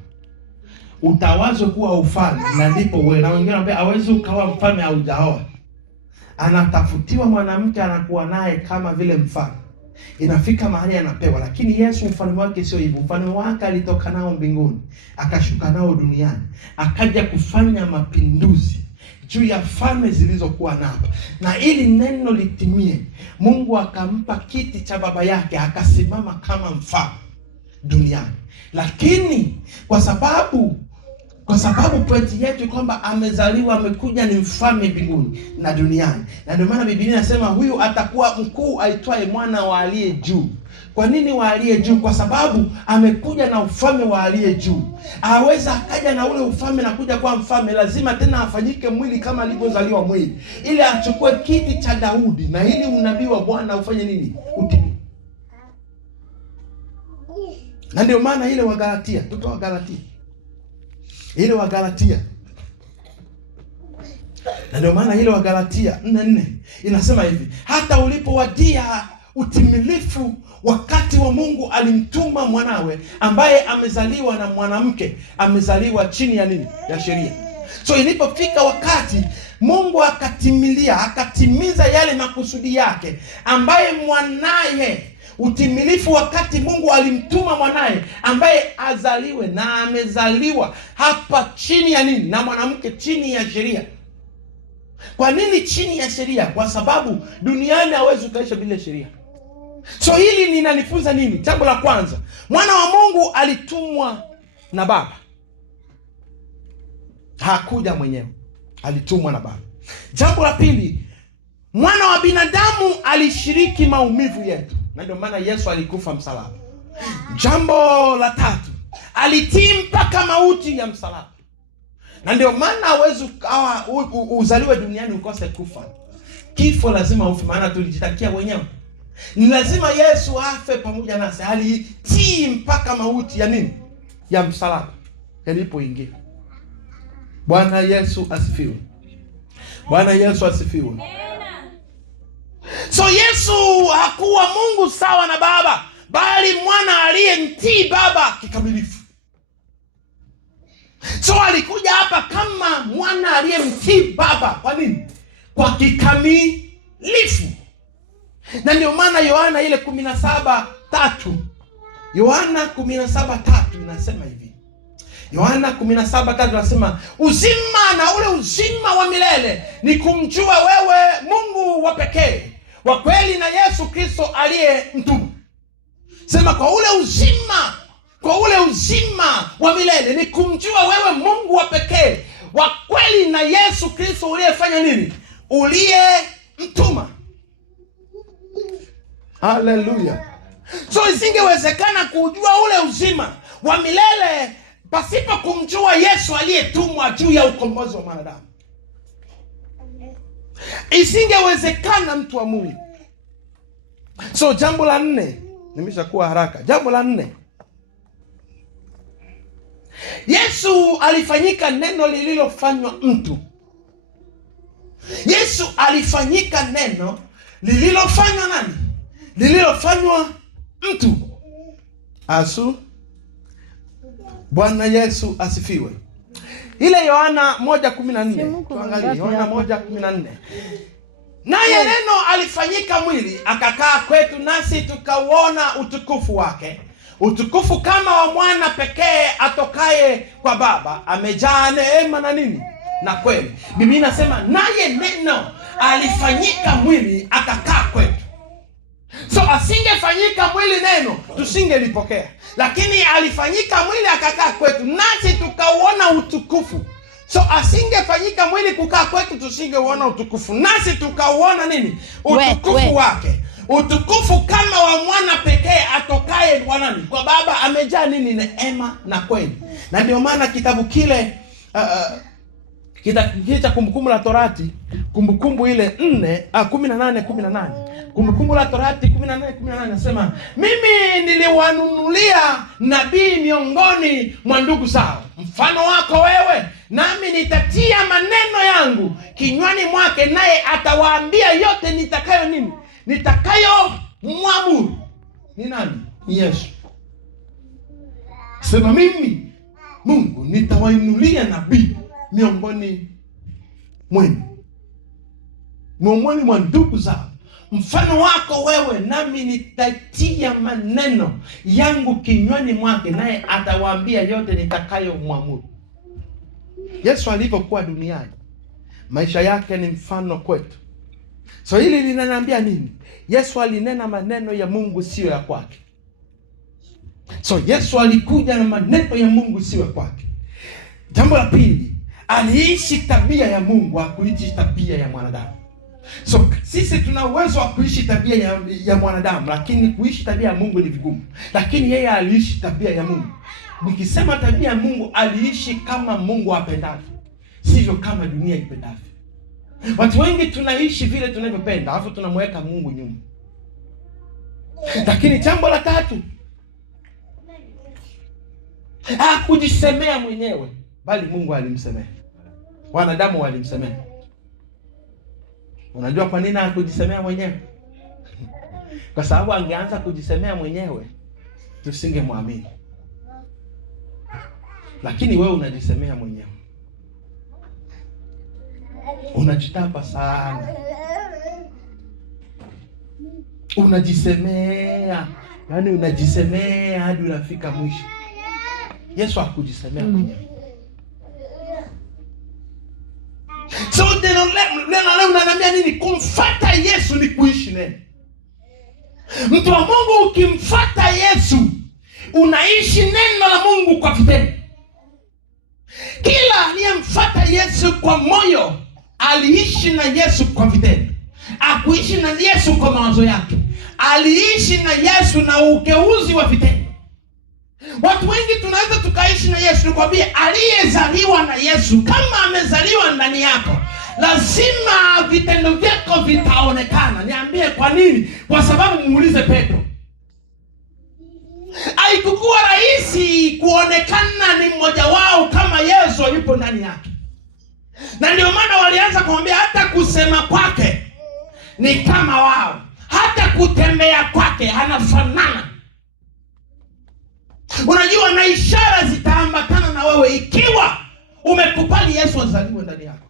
Utawazwe kuwa ufalme na ndipo wewe. Na wengine wanambia hawezi ukawa mfalme haujaoa. Anatafutiwa mwanamke anakuwa naye kama vile mfalme. Inafika mahali anapewa, lakini Yesu ufalme wake sio hivyo. Ufalme wake alitoka nao mbinguni, akashuka nao duniani, akaja kufanya mapinduzi juu ya falme zilizokuwa hapa, na ili neno litimie, Mungu akampa kiti cha baba yake, akasimama kama mfalme duniani. Lakini kwa sababu pointi yetu kwamba amezaliwa, amekuja, ni mfalme mbinguni na duniani, na ndio maana Biblia inasema huyu atakuwa mkuu aitwaye mwana wa aliye juu. Kwa nini wa aliye juu? Kwa sababu amekuja na ufalme wa aliye juu. Aweza akaja na ule ufalme na kuja kwa mfalme, lazima tena afanyike mwili kama alivyozaliwa mwili, ili achukue kiti cha Daudi, na ili unabii wa Bwana ufanye nini? Utimie. Na ndio maana ile Wagalatia, tutoa Galatia, ile Wagalatia, na ndio maana ile Wagalatia 4:4 inasema hivi: hata ulipowadia utimilifu wakati wa Mungu alimtuma mwanawe, ambaye amezaliwa na mwanamke, amezaliwa chini ya nini? Ya sheria. So ilipofika wakati, Mungu akatimiza yale makusudi yake, ambaye mwanaye, utimilifu wakati Mungu alimtuma mwanaye ambaye azaliwe, na amezaliwa hapa chini ya nini? Na mwanamke, chini ya sheria. Kwa nini chini ya sheria? Kwa sababu duniani hawezi ukaisha bila sheria. So hili linanifunza nini? Jambo la kwanza, mwana wa Mungu alitumwa na Baba, hakuja mwenyewe, alitumwa na Baba. Jambo la pili, mwana wa binadamu alishiriki maumivu yetu, na ndio maana Yesu alikufa msalaba. Jambo la tatu, alitii mpaka mauti ya msalaba, na ndio maana hawezi uzaliwe duniani ukose kufa. Kifo lazima ufe, maana tulijitakia wenyewe. Ni lazima Yesu afe pamoja nasi. Alitii mpaka mauti ya nini? Ya msalaba yalipoingia. Bwana Yesu asifiwe. Bwana Yesu asifiwe. So Yesu hakuwa Mungu sawa na Baba, bali mwana aliyemtii Baba kikamilifu. So alikuja hapa kama mwana aliyemtii Baba. Kwa nini? Kwa kikamilifu. Na ndio maana Yohana ile 17:3, Yohana 17:3 inasema hivi. Yohana 17:3 inasema, uzima na ule uzima wa milele ni kumjua wewe Mungu wa pekee wa kweli, na Yesu Kristo aliye mtume. Sema, kwa ule uzima wa milele ni kumjua wewe Mungu wa pekee wa kweli, na Yesu Kristo uliyefanya nini? Uliye mtuma. Haleluya. So isingewezekana kujua ule uzima wa milele pasipo kumjua Yesu aliyetumwa juu ya ukombozi wa mwanadamu. Isingewezekana, mtu wa Mungu. So jambo la 4, nimeshakuwa haraka. Jambo la 4, Yesu alifanyika neno lililofanywa mtu. Yesu alifanyika neno lililofanywa nani? Lililofanywa mtu. Bwana Yesu asifiwe. Ile Yohana 1:14, tuangalie Yohana 1:14. Naye neno alifanyika mwili akakaa kwetu, nasi tukauona utukufu wake, utukufu kama wa mwana pekee atokaye kwa Baba, amejaa neema na nini? Na kweli. Biblia inasema naye neno alifanyika mwili akakaa kwetu. So asingefanyika mwili neno, tusingelipokea. Lakini alifanyika mwili akakaa kwetu, nasi tukauona utukufu. So asingefanyika mwili kukaa kwetu, tusingeuona utukufu, nasi tukauona nini? Utukufu wake, utukufu kama wa mwana pekee atokaye kwa nani? Kwa Baba, amejaa nini? Neema na kweli. Na ndio maana kitabu kile cha Kumbukumbu la Torati, Kumbukumbu ile 18:18, Kumbukumbu la Torati 18:18 nasema, mimi niliwanunulia nabii miongoni mwa ndugu zao mfano wako wewe, nami nitatia maneno yangu kinywani mwake, naye atawaambia yote nitakayo nini? Nitakayo mwamuru. Ni nani? Ni Yesu. Sema, mimi Mungu nitawainulia nabii miongoni mwa ndugu zao mfano wako wewe, nami nitatia maneno yangu kinywani mwake, naye atawaambia yote nitakayo mwamuru. Yesu alipokuwa duniani, maisha yake ni mfano kwetu. So hili linaniambia nini? Yesu alinena maneno ya Mungu, sio ya kwake. So Yesu alikuja na maneno ya Mungu, sio ya kwake. Jambo la pili, aliishi tabia ya Mungu, hakuishi tabia ya mwanadamu. So sisi tuna uwezo wa kuishi tabia ya mwanadamu, lakini kuishi tabia ya Mungu ni vigumu. Lakini yeye aliishi tabia ya Mungu. Nikisema tabia ya Mungu, aliishi kama Mungu apendavyo, sivyo kama dunia ipendavyo. Watu wengi tunaishi vile tunavyopenda, alafu tunamweka Mungu nyuma. Lakini jambo la tatu, hakujisemea mwenyewe, bali Mungu alimsemea. Wanadamu walimsemea. Unajua kwa nini hakujisemea mwenyewe? Kwa sababu angeanza kujisemea mwenyewe, tusingemwamini. Lakini wewe unajisemea mwenyewe. Unajitapa sana. Unajisemea. Yaani unajisemea hadi unafika mwisho. Yesu hakujisemea mwenyewe. So leo unaniambia nini? Kumfuata Yesu ni kuishi neno. Mtu wa Mungu, ukimfuata Yesu unaishi neno la Mungu kwa vitendo. Kila aliyemfuata Yesu kwa moyo aliishi na Yesu kwa vitendo. Akuishi na Yesu kwa mawazo yake, aliishi na Yesu na ugeuzi wa vitendo. Watu wengi tunaweza tukaishi na Yesu. Nikwambie, aliyezaliwa na Yesu, kama amezaliwa ndani yako, lazima vitendo vyako vitaonekana. Niambie kwa nini? Kwa sababu muulize Petro. Haikuwa rahisi kuonekana ni mmoja wao kama Yesu yupo ndani yake. Na ndio maana walianza kumwambia hata kusema kwake ni kama wao, hata kutembea kwake hanafanana. Unajua, na ishara zitaambatana na wewe ikiwa umekubali Yesu azaliwe ndani yako.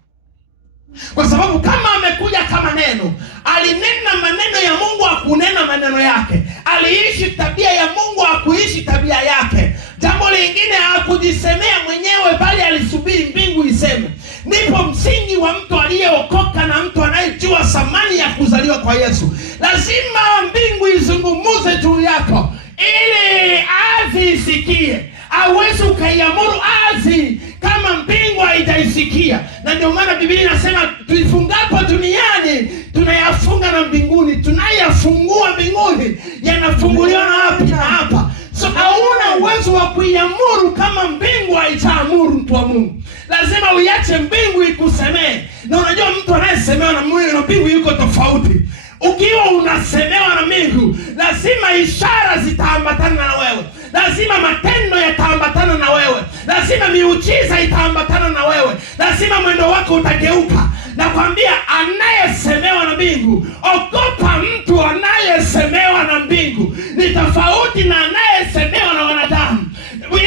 Kwa sababu kama amekuja kama neno, alinena maneno ya Mungu, hakunena maneno yake. Aliishi tabia ya Mungu, hakuishi tabia yake. Jambo lingine, hakujisemea mwenyewe, bali alisubiri mbingu iseme. Ndipo msingi wa mtu aliyeokoka na mtu anayejua thamani ya kuzaliwa kwa Yesu. Lazima mbingu izungumuze juu yako ili ardhi isikie. Hauwezi ukaiamuru ardhi kama mbingu haijaisikia. Na ndio maana Biblia inasema tuifungapo duniani tunayafunga na mbinguni, tunayafungua mbinguni yanafunguliwa na wapi? Na hapa. So hauna uwezo wa kuiamuru kama mbingu haitaamuru. Mtu wa Mungu, lazima uiache mbingu ikusemee. Na unajua mtu anayesemewa na Mungu na mbingu yuko tofauti. Ukiwa unasemewa na Mungu, lazima ishara zitaambatana na wewe, lazima matendo yataambatana na wewe, lazima miujiza itaambatana na wewe, lazima mwendo wako utageuka. Nakwambia, anayesemewa na mbingu, ogopa mtu anayesemewa na mbingu. Ni tofauti na anayesemewa na wanadamu.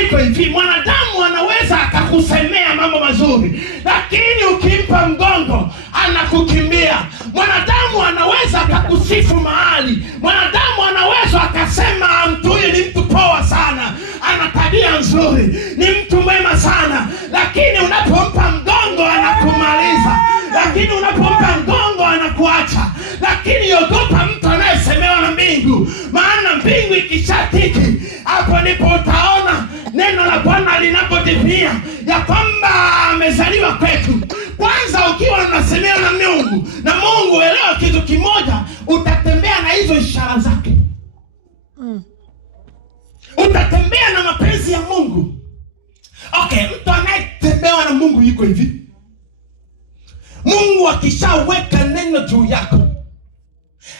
Iko hivi, mwanadamu anaweza akakusemea mambo mazuri, lakini ukimpa mgongo anakukimbia. Mwanadamu anaweza akakusifu mahali, mwanadamu anaweza akasema mtu huyu ni mtu poa sana, ana tabia nzuri, ni mtu mwema sana, lakini unapompa mgongo anakumaliza, lakini unapompa mgongo anakuacha. Lakini ogopa mtu anayesemewa na mbingu, maana mbingu ikishatiki, hapo ndipo utaona neno la Bwana linapotimia ya kwamba amezaliwa kwetu. Kwanza ukiwa unasemewa na Mungu, na Mungu, elewa kitu kimoja, utatembea na hizo ishara zake. Utatembea na mapenzi ya Mungu. Okay, mtu anayetembewa na Mungu yuko hivi. Mungu akishaweka neno juu yako,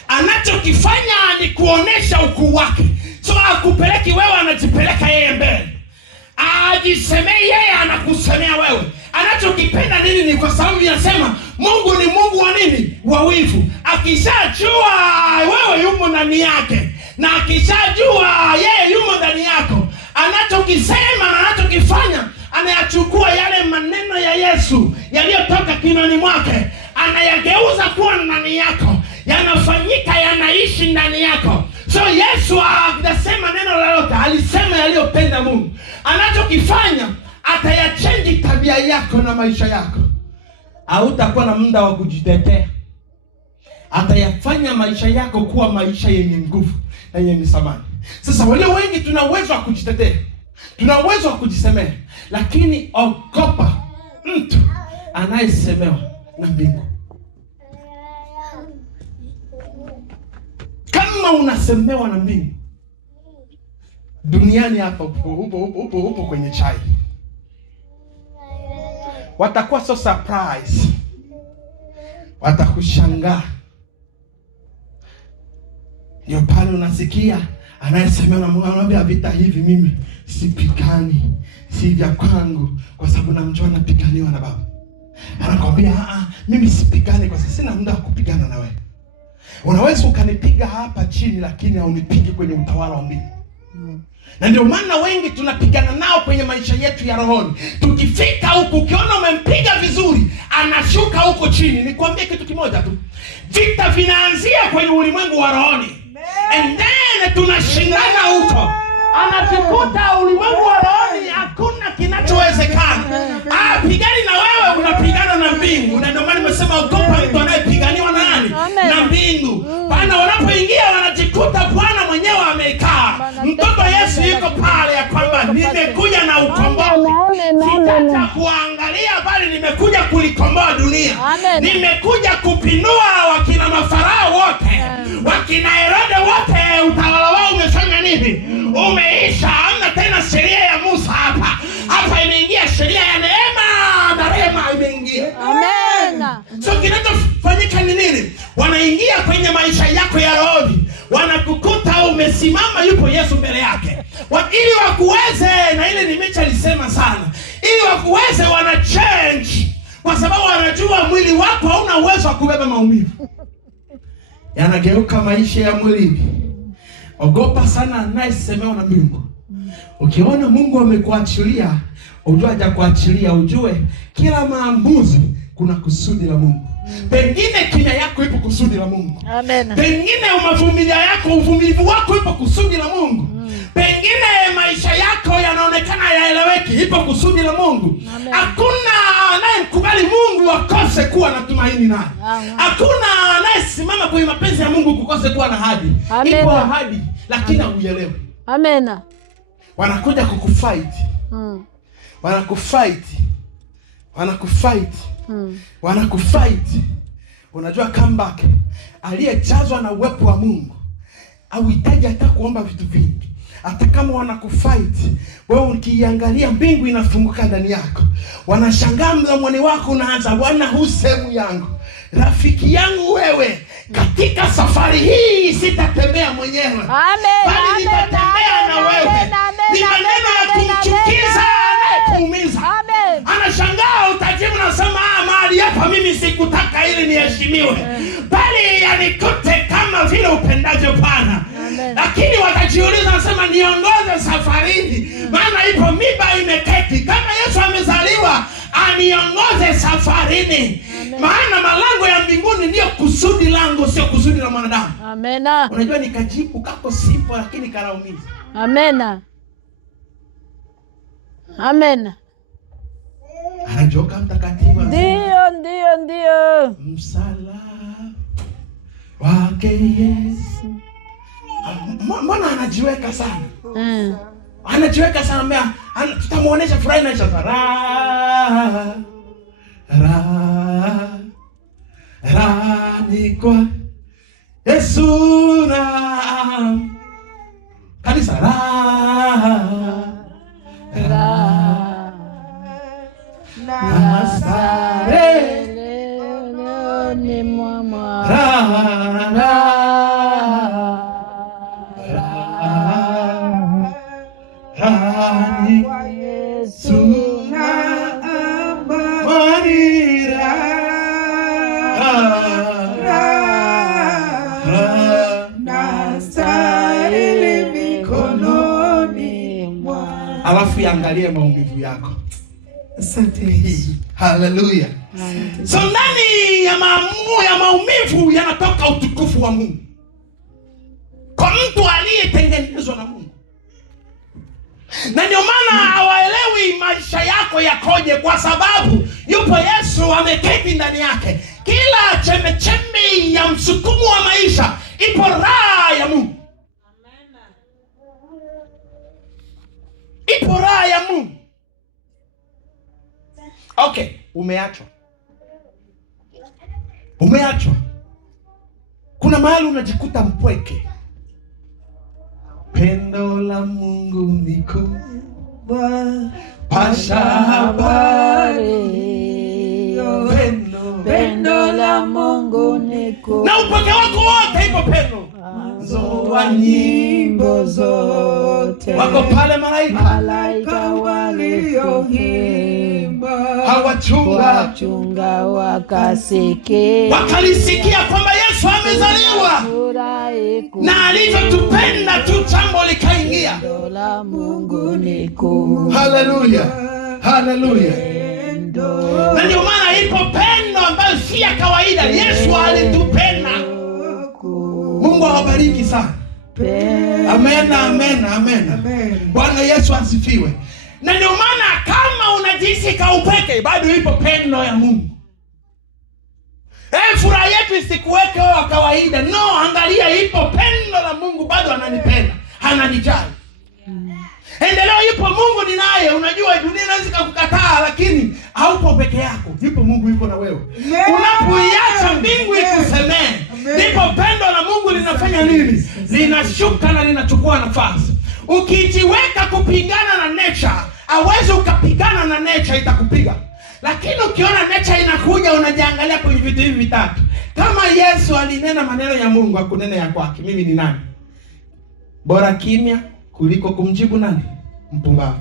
anachokifanya ni kuonesha ukuu wake. So akupeleki wewe, anajipeleka yeye mbele. Ajisemee yeye, anakusemea wewe. Anachokipenda nini? Ni kwa sababu inasema Mungu ni Mungu wa nini? Wa wivu. Akishajua wewe yumo ndani yake, na akishajua yeye yumo ndani yako, anachokisema na anachokifanya, anayachukua yale maneno ya Yesu yaliyotoka kinywani mwake, anayageuza kuwa ndani yako, yanafanyika, yanaishi ndani yako. So Yesu hajasema neno lolote, alisema yaliyopenda Mungu. Anachokifanya, atayachange tabia yako na maisha yako. hautakuwa na muda wa kujitetea. Atayafanya maisha yako kuwa maisha yenye nguvu na yenye thamani. Sasa wale wengi tuna uwezo wa kujitetea, tuna uwezo wa kujisemea, lakini ogopa mtu anayesemewa na mbingu. Kama unasemewa na mbingu duniani hapa, upo kwenye chai, watakuwa so surprise, watakushangaa. Ndio pale unasikia anayesemewa na Mungu anamwambia, vita hivi mimi sipigani, si vya kwangu, kwa sababu namjua napiganiwa na Baba. Anakwambia mimi sipigani kwa sababu sina muda wa kupigana na wewe. Unaweza ukanipiga hapa chini, lakini haunipigi kwenye utawala wa mbingu. Na ndio maana wengi tunapigana nao kwenye maisha yetu ya rohoni. Tukifika huku, ukiona umempiga vizuri, anashuka huko chini. Nikwambie kitu kimoja tu, vita vinaanzia kwenye ulimwengu wa rohoni, and then tunashindana huko. Anatukuta ulimwengu wa rohoni, hakuna kinachowezekana. Pigani na wewe, unapigana na mbingu. Na ndio maana nimesema ogopa mtu anayepiganiwa na nani? Na mbingu. Bwana, wanapoingia wanajikuta Bwana mwenyewe amekaa. Mtoto Yesu yuko pale, ya kwamba nimekuja na ukombozi. Sitacha kuangalia, bali nimekuja kulikomboa dunia. Nimekuja kupinua wakina Mafarao wote, wakina Herode wote. Utawala wao umefanya nini? Umeisha. Hamna tena sheria ya Musa hapa. Hapa imeingia sheria ya neema na rehema imeingia. Amen. So kinachofanyika ni nini? Wanaingia kwenye maisha yako ya rohoni, wanakukuta umesimama, yupo Yesu mbele yake. Ili wakuweze, na ile nimeshalisema sana, ili wakuweze wana change, kwa sababu wanajua mwili wako hauna uwezo wa kubeba maumivu. Yanageuka maisha ya mwilini. Ogopa sana anayesemewa na mbingu. Ukiona Mungu amekuachilia, ujue hajakuachilia, ujue kila maamuzi kuna kusudi la Mungu. Pengine kimya yako ipo kusudi la Mungu. Amen. Pengine uvumilivu wako ipo kusudi la Mungu. Pengine maisha yako yanaonekana yaeleweki, ipo kusudi la Mungu. Hakuna anayemkubali Mungu akose kuwa na tumaini naye. Hakuna anayesimama kwenye mapenzi ya Mungu kukose kuwa na ahadi. Ipo ahadi, lakini hauelewi. Amen. Wanakuja kukufight. Wanakufight. Unajua comeback, aliyejazwa na uwepo wa Mungu hauhitaji hata kuomba vitu vingi. Hata kama wanakufight, wewe ukiangalia mbingu inafunguka ndani yako. Wanashangaa, mdomoni wako unaanza, Bwana, huu sehemu yangu, rafiki yangu wewe, katika safari hii sitatembea mwenyewe, bali nitatembea na wewe. Ni maneno ya kumchukiza anayekuumiza. Anashangaa, utajibu nasema, mahali hapa mimi sikutaka ili niheshimiwe, bali yanikute kama vile upendavyo Bwana. Lakini watajiuliza, nasema, niongoze safarini, maana ipo miba imeketi. Kama Yesu amezaliwa, aniongoze safarini. Maana malango ya mbinguni ndio kusudi langu, sio kusudi la mwanadamu. Amen. Unajua nikajibu kako simple, lakini kanaumiza. Amen. Amen. Anajoka mtakatifu. Ndio. Msalaba wake Yesu. Mbona anajiweka sana? Anajiweka sana mbaya. Tutamuonesha furaha na isha. Ni kwa Yesu na kanisa ni mama Yesu alafu iangalie maumivu yako. Asante. Haleluya. So ndani ya maumivu yanatoka utukufu wa Mungu. Kwa mtu aliyetengenezwa na Mungu. Na ndio maana hawaelewi maisha yako yakoje, kwa sababu yupo Yesu ameketi ndani yake. Kila chemechemi ya msukumo wa maisha ipo raha ya Mungu. Ipo raha ya Mungu. Okay, umeachwa. Kuna mahali unajikuta mpweke. Pendo la Mungu ni kubwa, pasha habari. Pendo la Mungu ni kubwa, na upweke wako wote ipo pendo. Wa nyimbo zote wako pale malaika walioimba, hawachunga wakalisikia kwamba Yesu amezaliwa, na alivyotupenda tu jambo likaingia. Haleluya. Na ndio maana ipo pendo ambayo si ya kawaida. Yesu alitupenda. Mungu awabariki sana. Amen. Bwana Yesu asifiwe. Na ndio maana kama unajisi kaupeke, bado ipo pendo ya Mungu. Furaha yetu isikuweke wa kawaida. No, angalia, ipo pendo la Mungu, bado ananipenda, ananijali. Endeleo, ipo Mungu ninaye. Unajua dunia inaweza kukukataa, lakini haupo peke yako. Ipo Mungu, yuko na wewe. Unapoiacha mbingu ikusemee, ndipo pendo la Mungu linafanya nini? Linashuka na linachukua nafasi. Ukijiweka kupigana na nature, hauwezi ukapigana na nature, itakupiga. Lakini ukiona nature inakuja, unajiangalia kwenye vitu hivi vitatu. Kama Yesu alinena maneno ya Mungu, hakunena ya kwake. Mimi ni nani? Bora kimya kuliko kumjibu nani? Mpumbavu.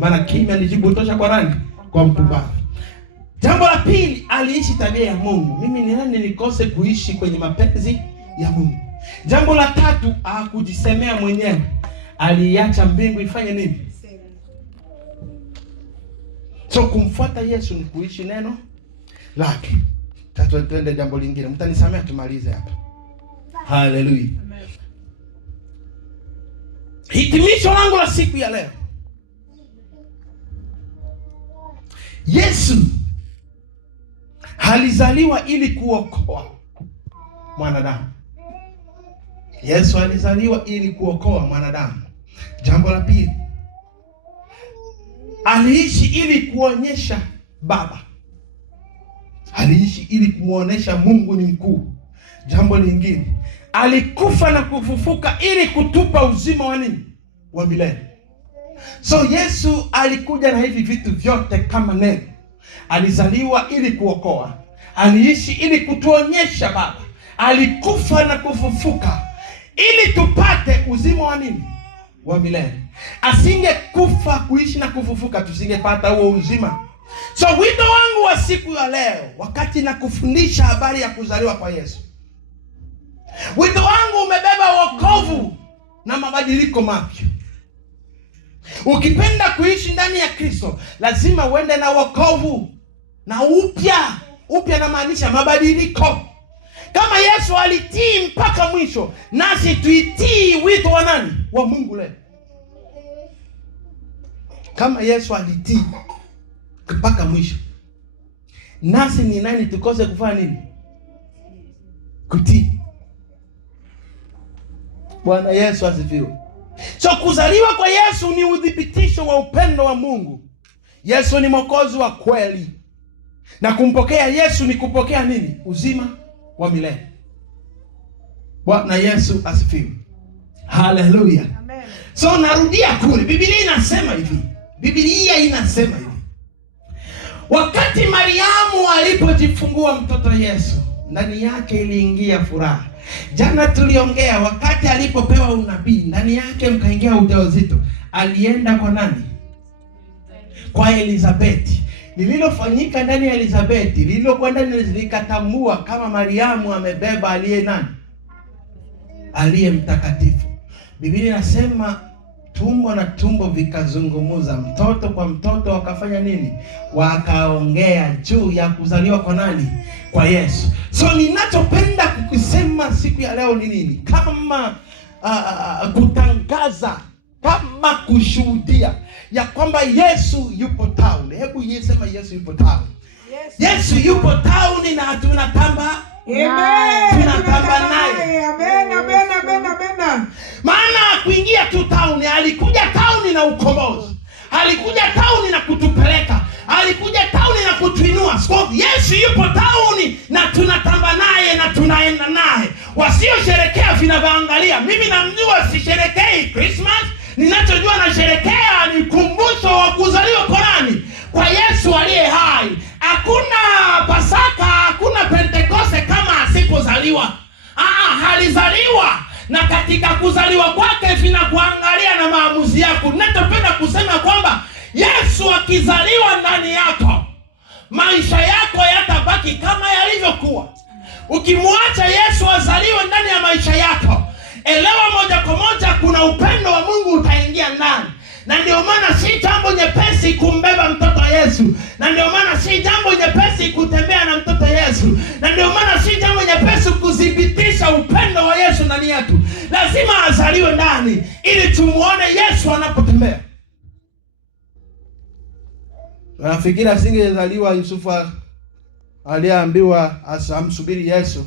Maana kimya ni jibu tosha kwa nani? Kwa mpumbavu. Jambo la pili, aliishi tabia ya Mungu. Mimi ni nani nikose kuishi kwenye mapenzi ya Mungu? Jambo la tatu, hakujisemea mwenyewe. Aliacha mbingu ifanye nini? So kumfuata Yesu ni kuishi neno lake. Tatu, tuende jambo lingine. Mtanisamea tumalize hapa. Haleluya. Hitimisho langu la siku ya leo. Yesu alizaliwa ili kuokoa mwanadamu. Yesu alizaliwa ili kuokoa mwanadamu. Jambo la pili, aliishi ili kuonyesha Baba. Aliishi ili kumuonesha Mungu ni mkuu. Jambo lingine, alikufa na kufufuka ili kutupa uzima wa nini? Wa milele. So Yesu alikuja na hivi vitu vyote kama neno. Alizaliwa ili kuokoa, aliishi ili kutuonyesha Baba, alikufa na kufufuka ili tupate uzima wa nini? Wa milele. Asingekufa, kuishi na kufufuka, tusingepata huo uzima. So wito wangu wa siku ya leo, wakati na kufundisha habari ya kuzaliwa kwa Yesu, wito wangu umebeba wokovu na mabadiliko mapya. Ukipenda kuishi ndani ya Kristo, lazima uende na wokovu na upya. Upya namaanisha mabadiliko. Kama Yesu alitii mpaka mwisho, nasi tuitii wito wa nani? Wa Mungu leo. Kama Yesu alitii mpaka mwisho, nasi ni nani tukose kufanya nini? Kutii. Bwana Yesu asifiwe. So kuzaliwa kwa Yesu ni udhibitisho wa upendo wa Mungu. Yesu ni mwokozi wa kweli. Na kumpokea Yesu ni kupokea nini? Uzima wa milele. Bwana Yesu asifiwe. Haleluya. Amen. So narudia kule, Biblia inasema hivi. Wakati Mariamu alipojifungua mtoto Yesu, ndani yake iliingia furaha. Jana tuliongea wakati alipopewa unabii, ndani yake mkaingia ujauzito. Alienda kwa nani? Kwa Elizabeti. Lililofanyika ndani ya Elizabeti, lililokuwa ndani likatambua kama Mariamu amebeba aliye nani? Aliye mtakatifu. Biblia inasema tumbo na tumbo vikazungumuza, mtoto kwa mtoto wakafanya nini? Wakaongea juu ya kuzaliwa kwa nani? Kwa Yesu. So ninachopenda kukusema siku ya leo ni nini? Kama kutangaza kama kushuhudia ya kwamba Yesu yupo town. Hebu yesema Yesu yupo town. Yesu yupo town na tunatamba. Amen. Tunatamba naye. Amen, amen, amen, amen. Maana kuingia tu town, alikuja town na ukombozi. Alikuja town na kutupeleka. Alikuja town na kutuinua. So Yesu yupo town na tunatamba naye na tunaenda naye. Wasiosherekea vinavaangalia. Mimi namjua sisherekei Christmas. Ninachojua nasherekea ni kumbusho wa kuzaliwa kwa nani? Kwa Yesu aliye hai. Hakuna Pasaka, hakuna Pentekoste kama asipozaliwa. Alizaliwa. Na katika kuzaliwa kwake vinakuangalia na maamuzi yako. Ninachopenda kusema kwamba Yesu akizaliwa ndani yako, maisha yako yatabaki kama yalivyokuwa. Ukimwacha Yesu azaliwe ndani ya maisha yako, elewa moja kwa moja kuna upendo wa Mungu utaingia ndani. Na ndio maana si jambo nyepesi kumbeba mtoto Yesu. Na ndio maana si jambo nyepesi kutembea na mtoto Yesu. Na ndio maana si jambo nyepesi kudhibitisha upendo wa Yesu ndani yetu. Lazima azaliwe ndani ili tumuone Yesu anapotembea. Nafikiri asingezaliwa Yusufu aliambiwa asamsubiri Yesu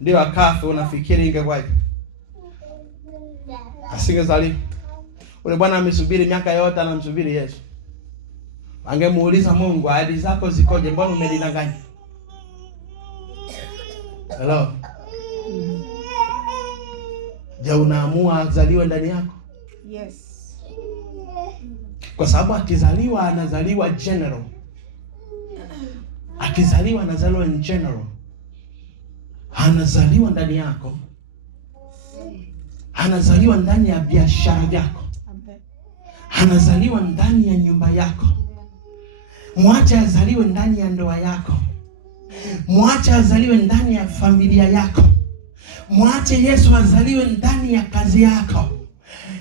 ndio akafe, unafikiri ingekwaje? Asingezaliwa. Ule bwana amesubiri miaka yote anamsubiri Yesu. Angemuuliza Mungu, ahadi zako zikoje? Mbona umenidanganya? Hello. Je, unaamua azaliwe ndani yako? Yes. Kwa sababu akizaliwa anazaliwa general. Akizaliwa anazaliwa in general. Anazaliwa ndani yako. Anazaliwa ndani ya biashara yako. Anazaliwa ndani ya nyumba yako. Mwache azaliwe ndani ya ndoa yako. Mwache azaliwe ndani ya familia yako. Mwache Yesu azaliwe ndani ya kazi yako.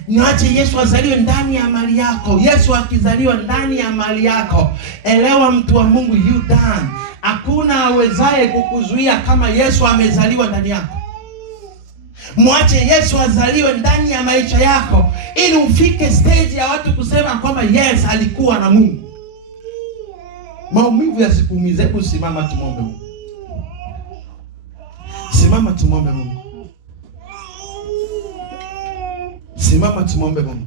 Mwache Yesu azaliwe ndani ya mali yako. Yesu akizaliwa ndani ya mali yako, elewa mtu wa Mungu, you done. Hakuna awezaye kukuzuia kama Yesu amezaliwa ndani yako. Mwache Yesu azaliwe ndani ya maisha yako ili ufike stage ya watu kusema kwamba yes, alikuwa na Mungu. Maumivu yasikuumize. Hebu simama tumombe Mungu. Simama tumombe Mungu. Simama tumombe Mungu.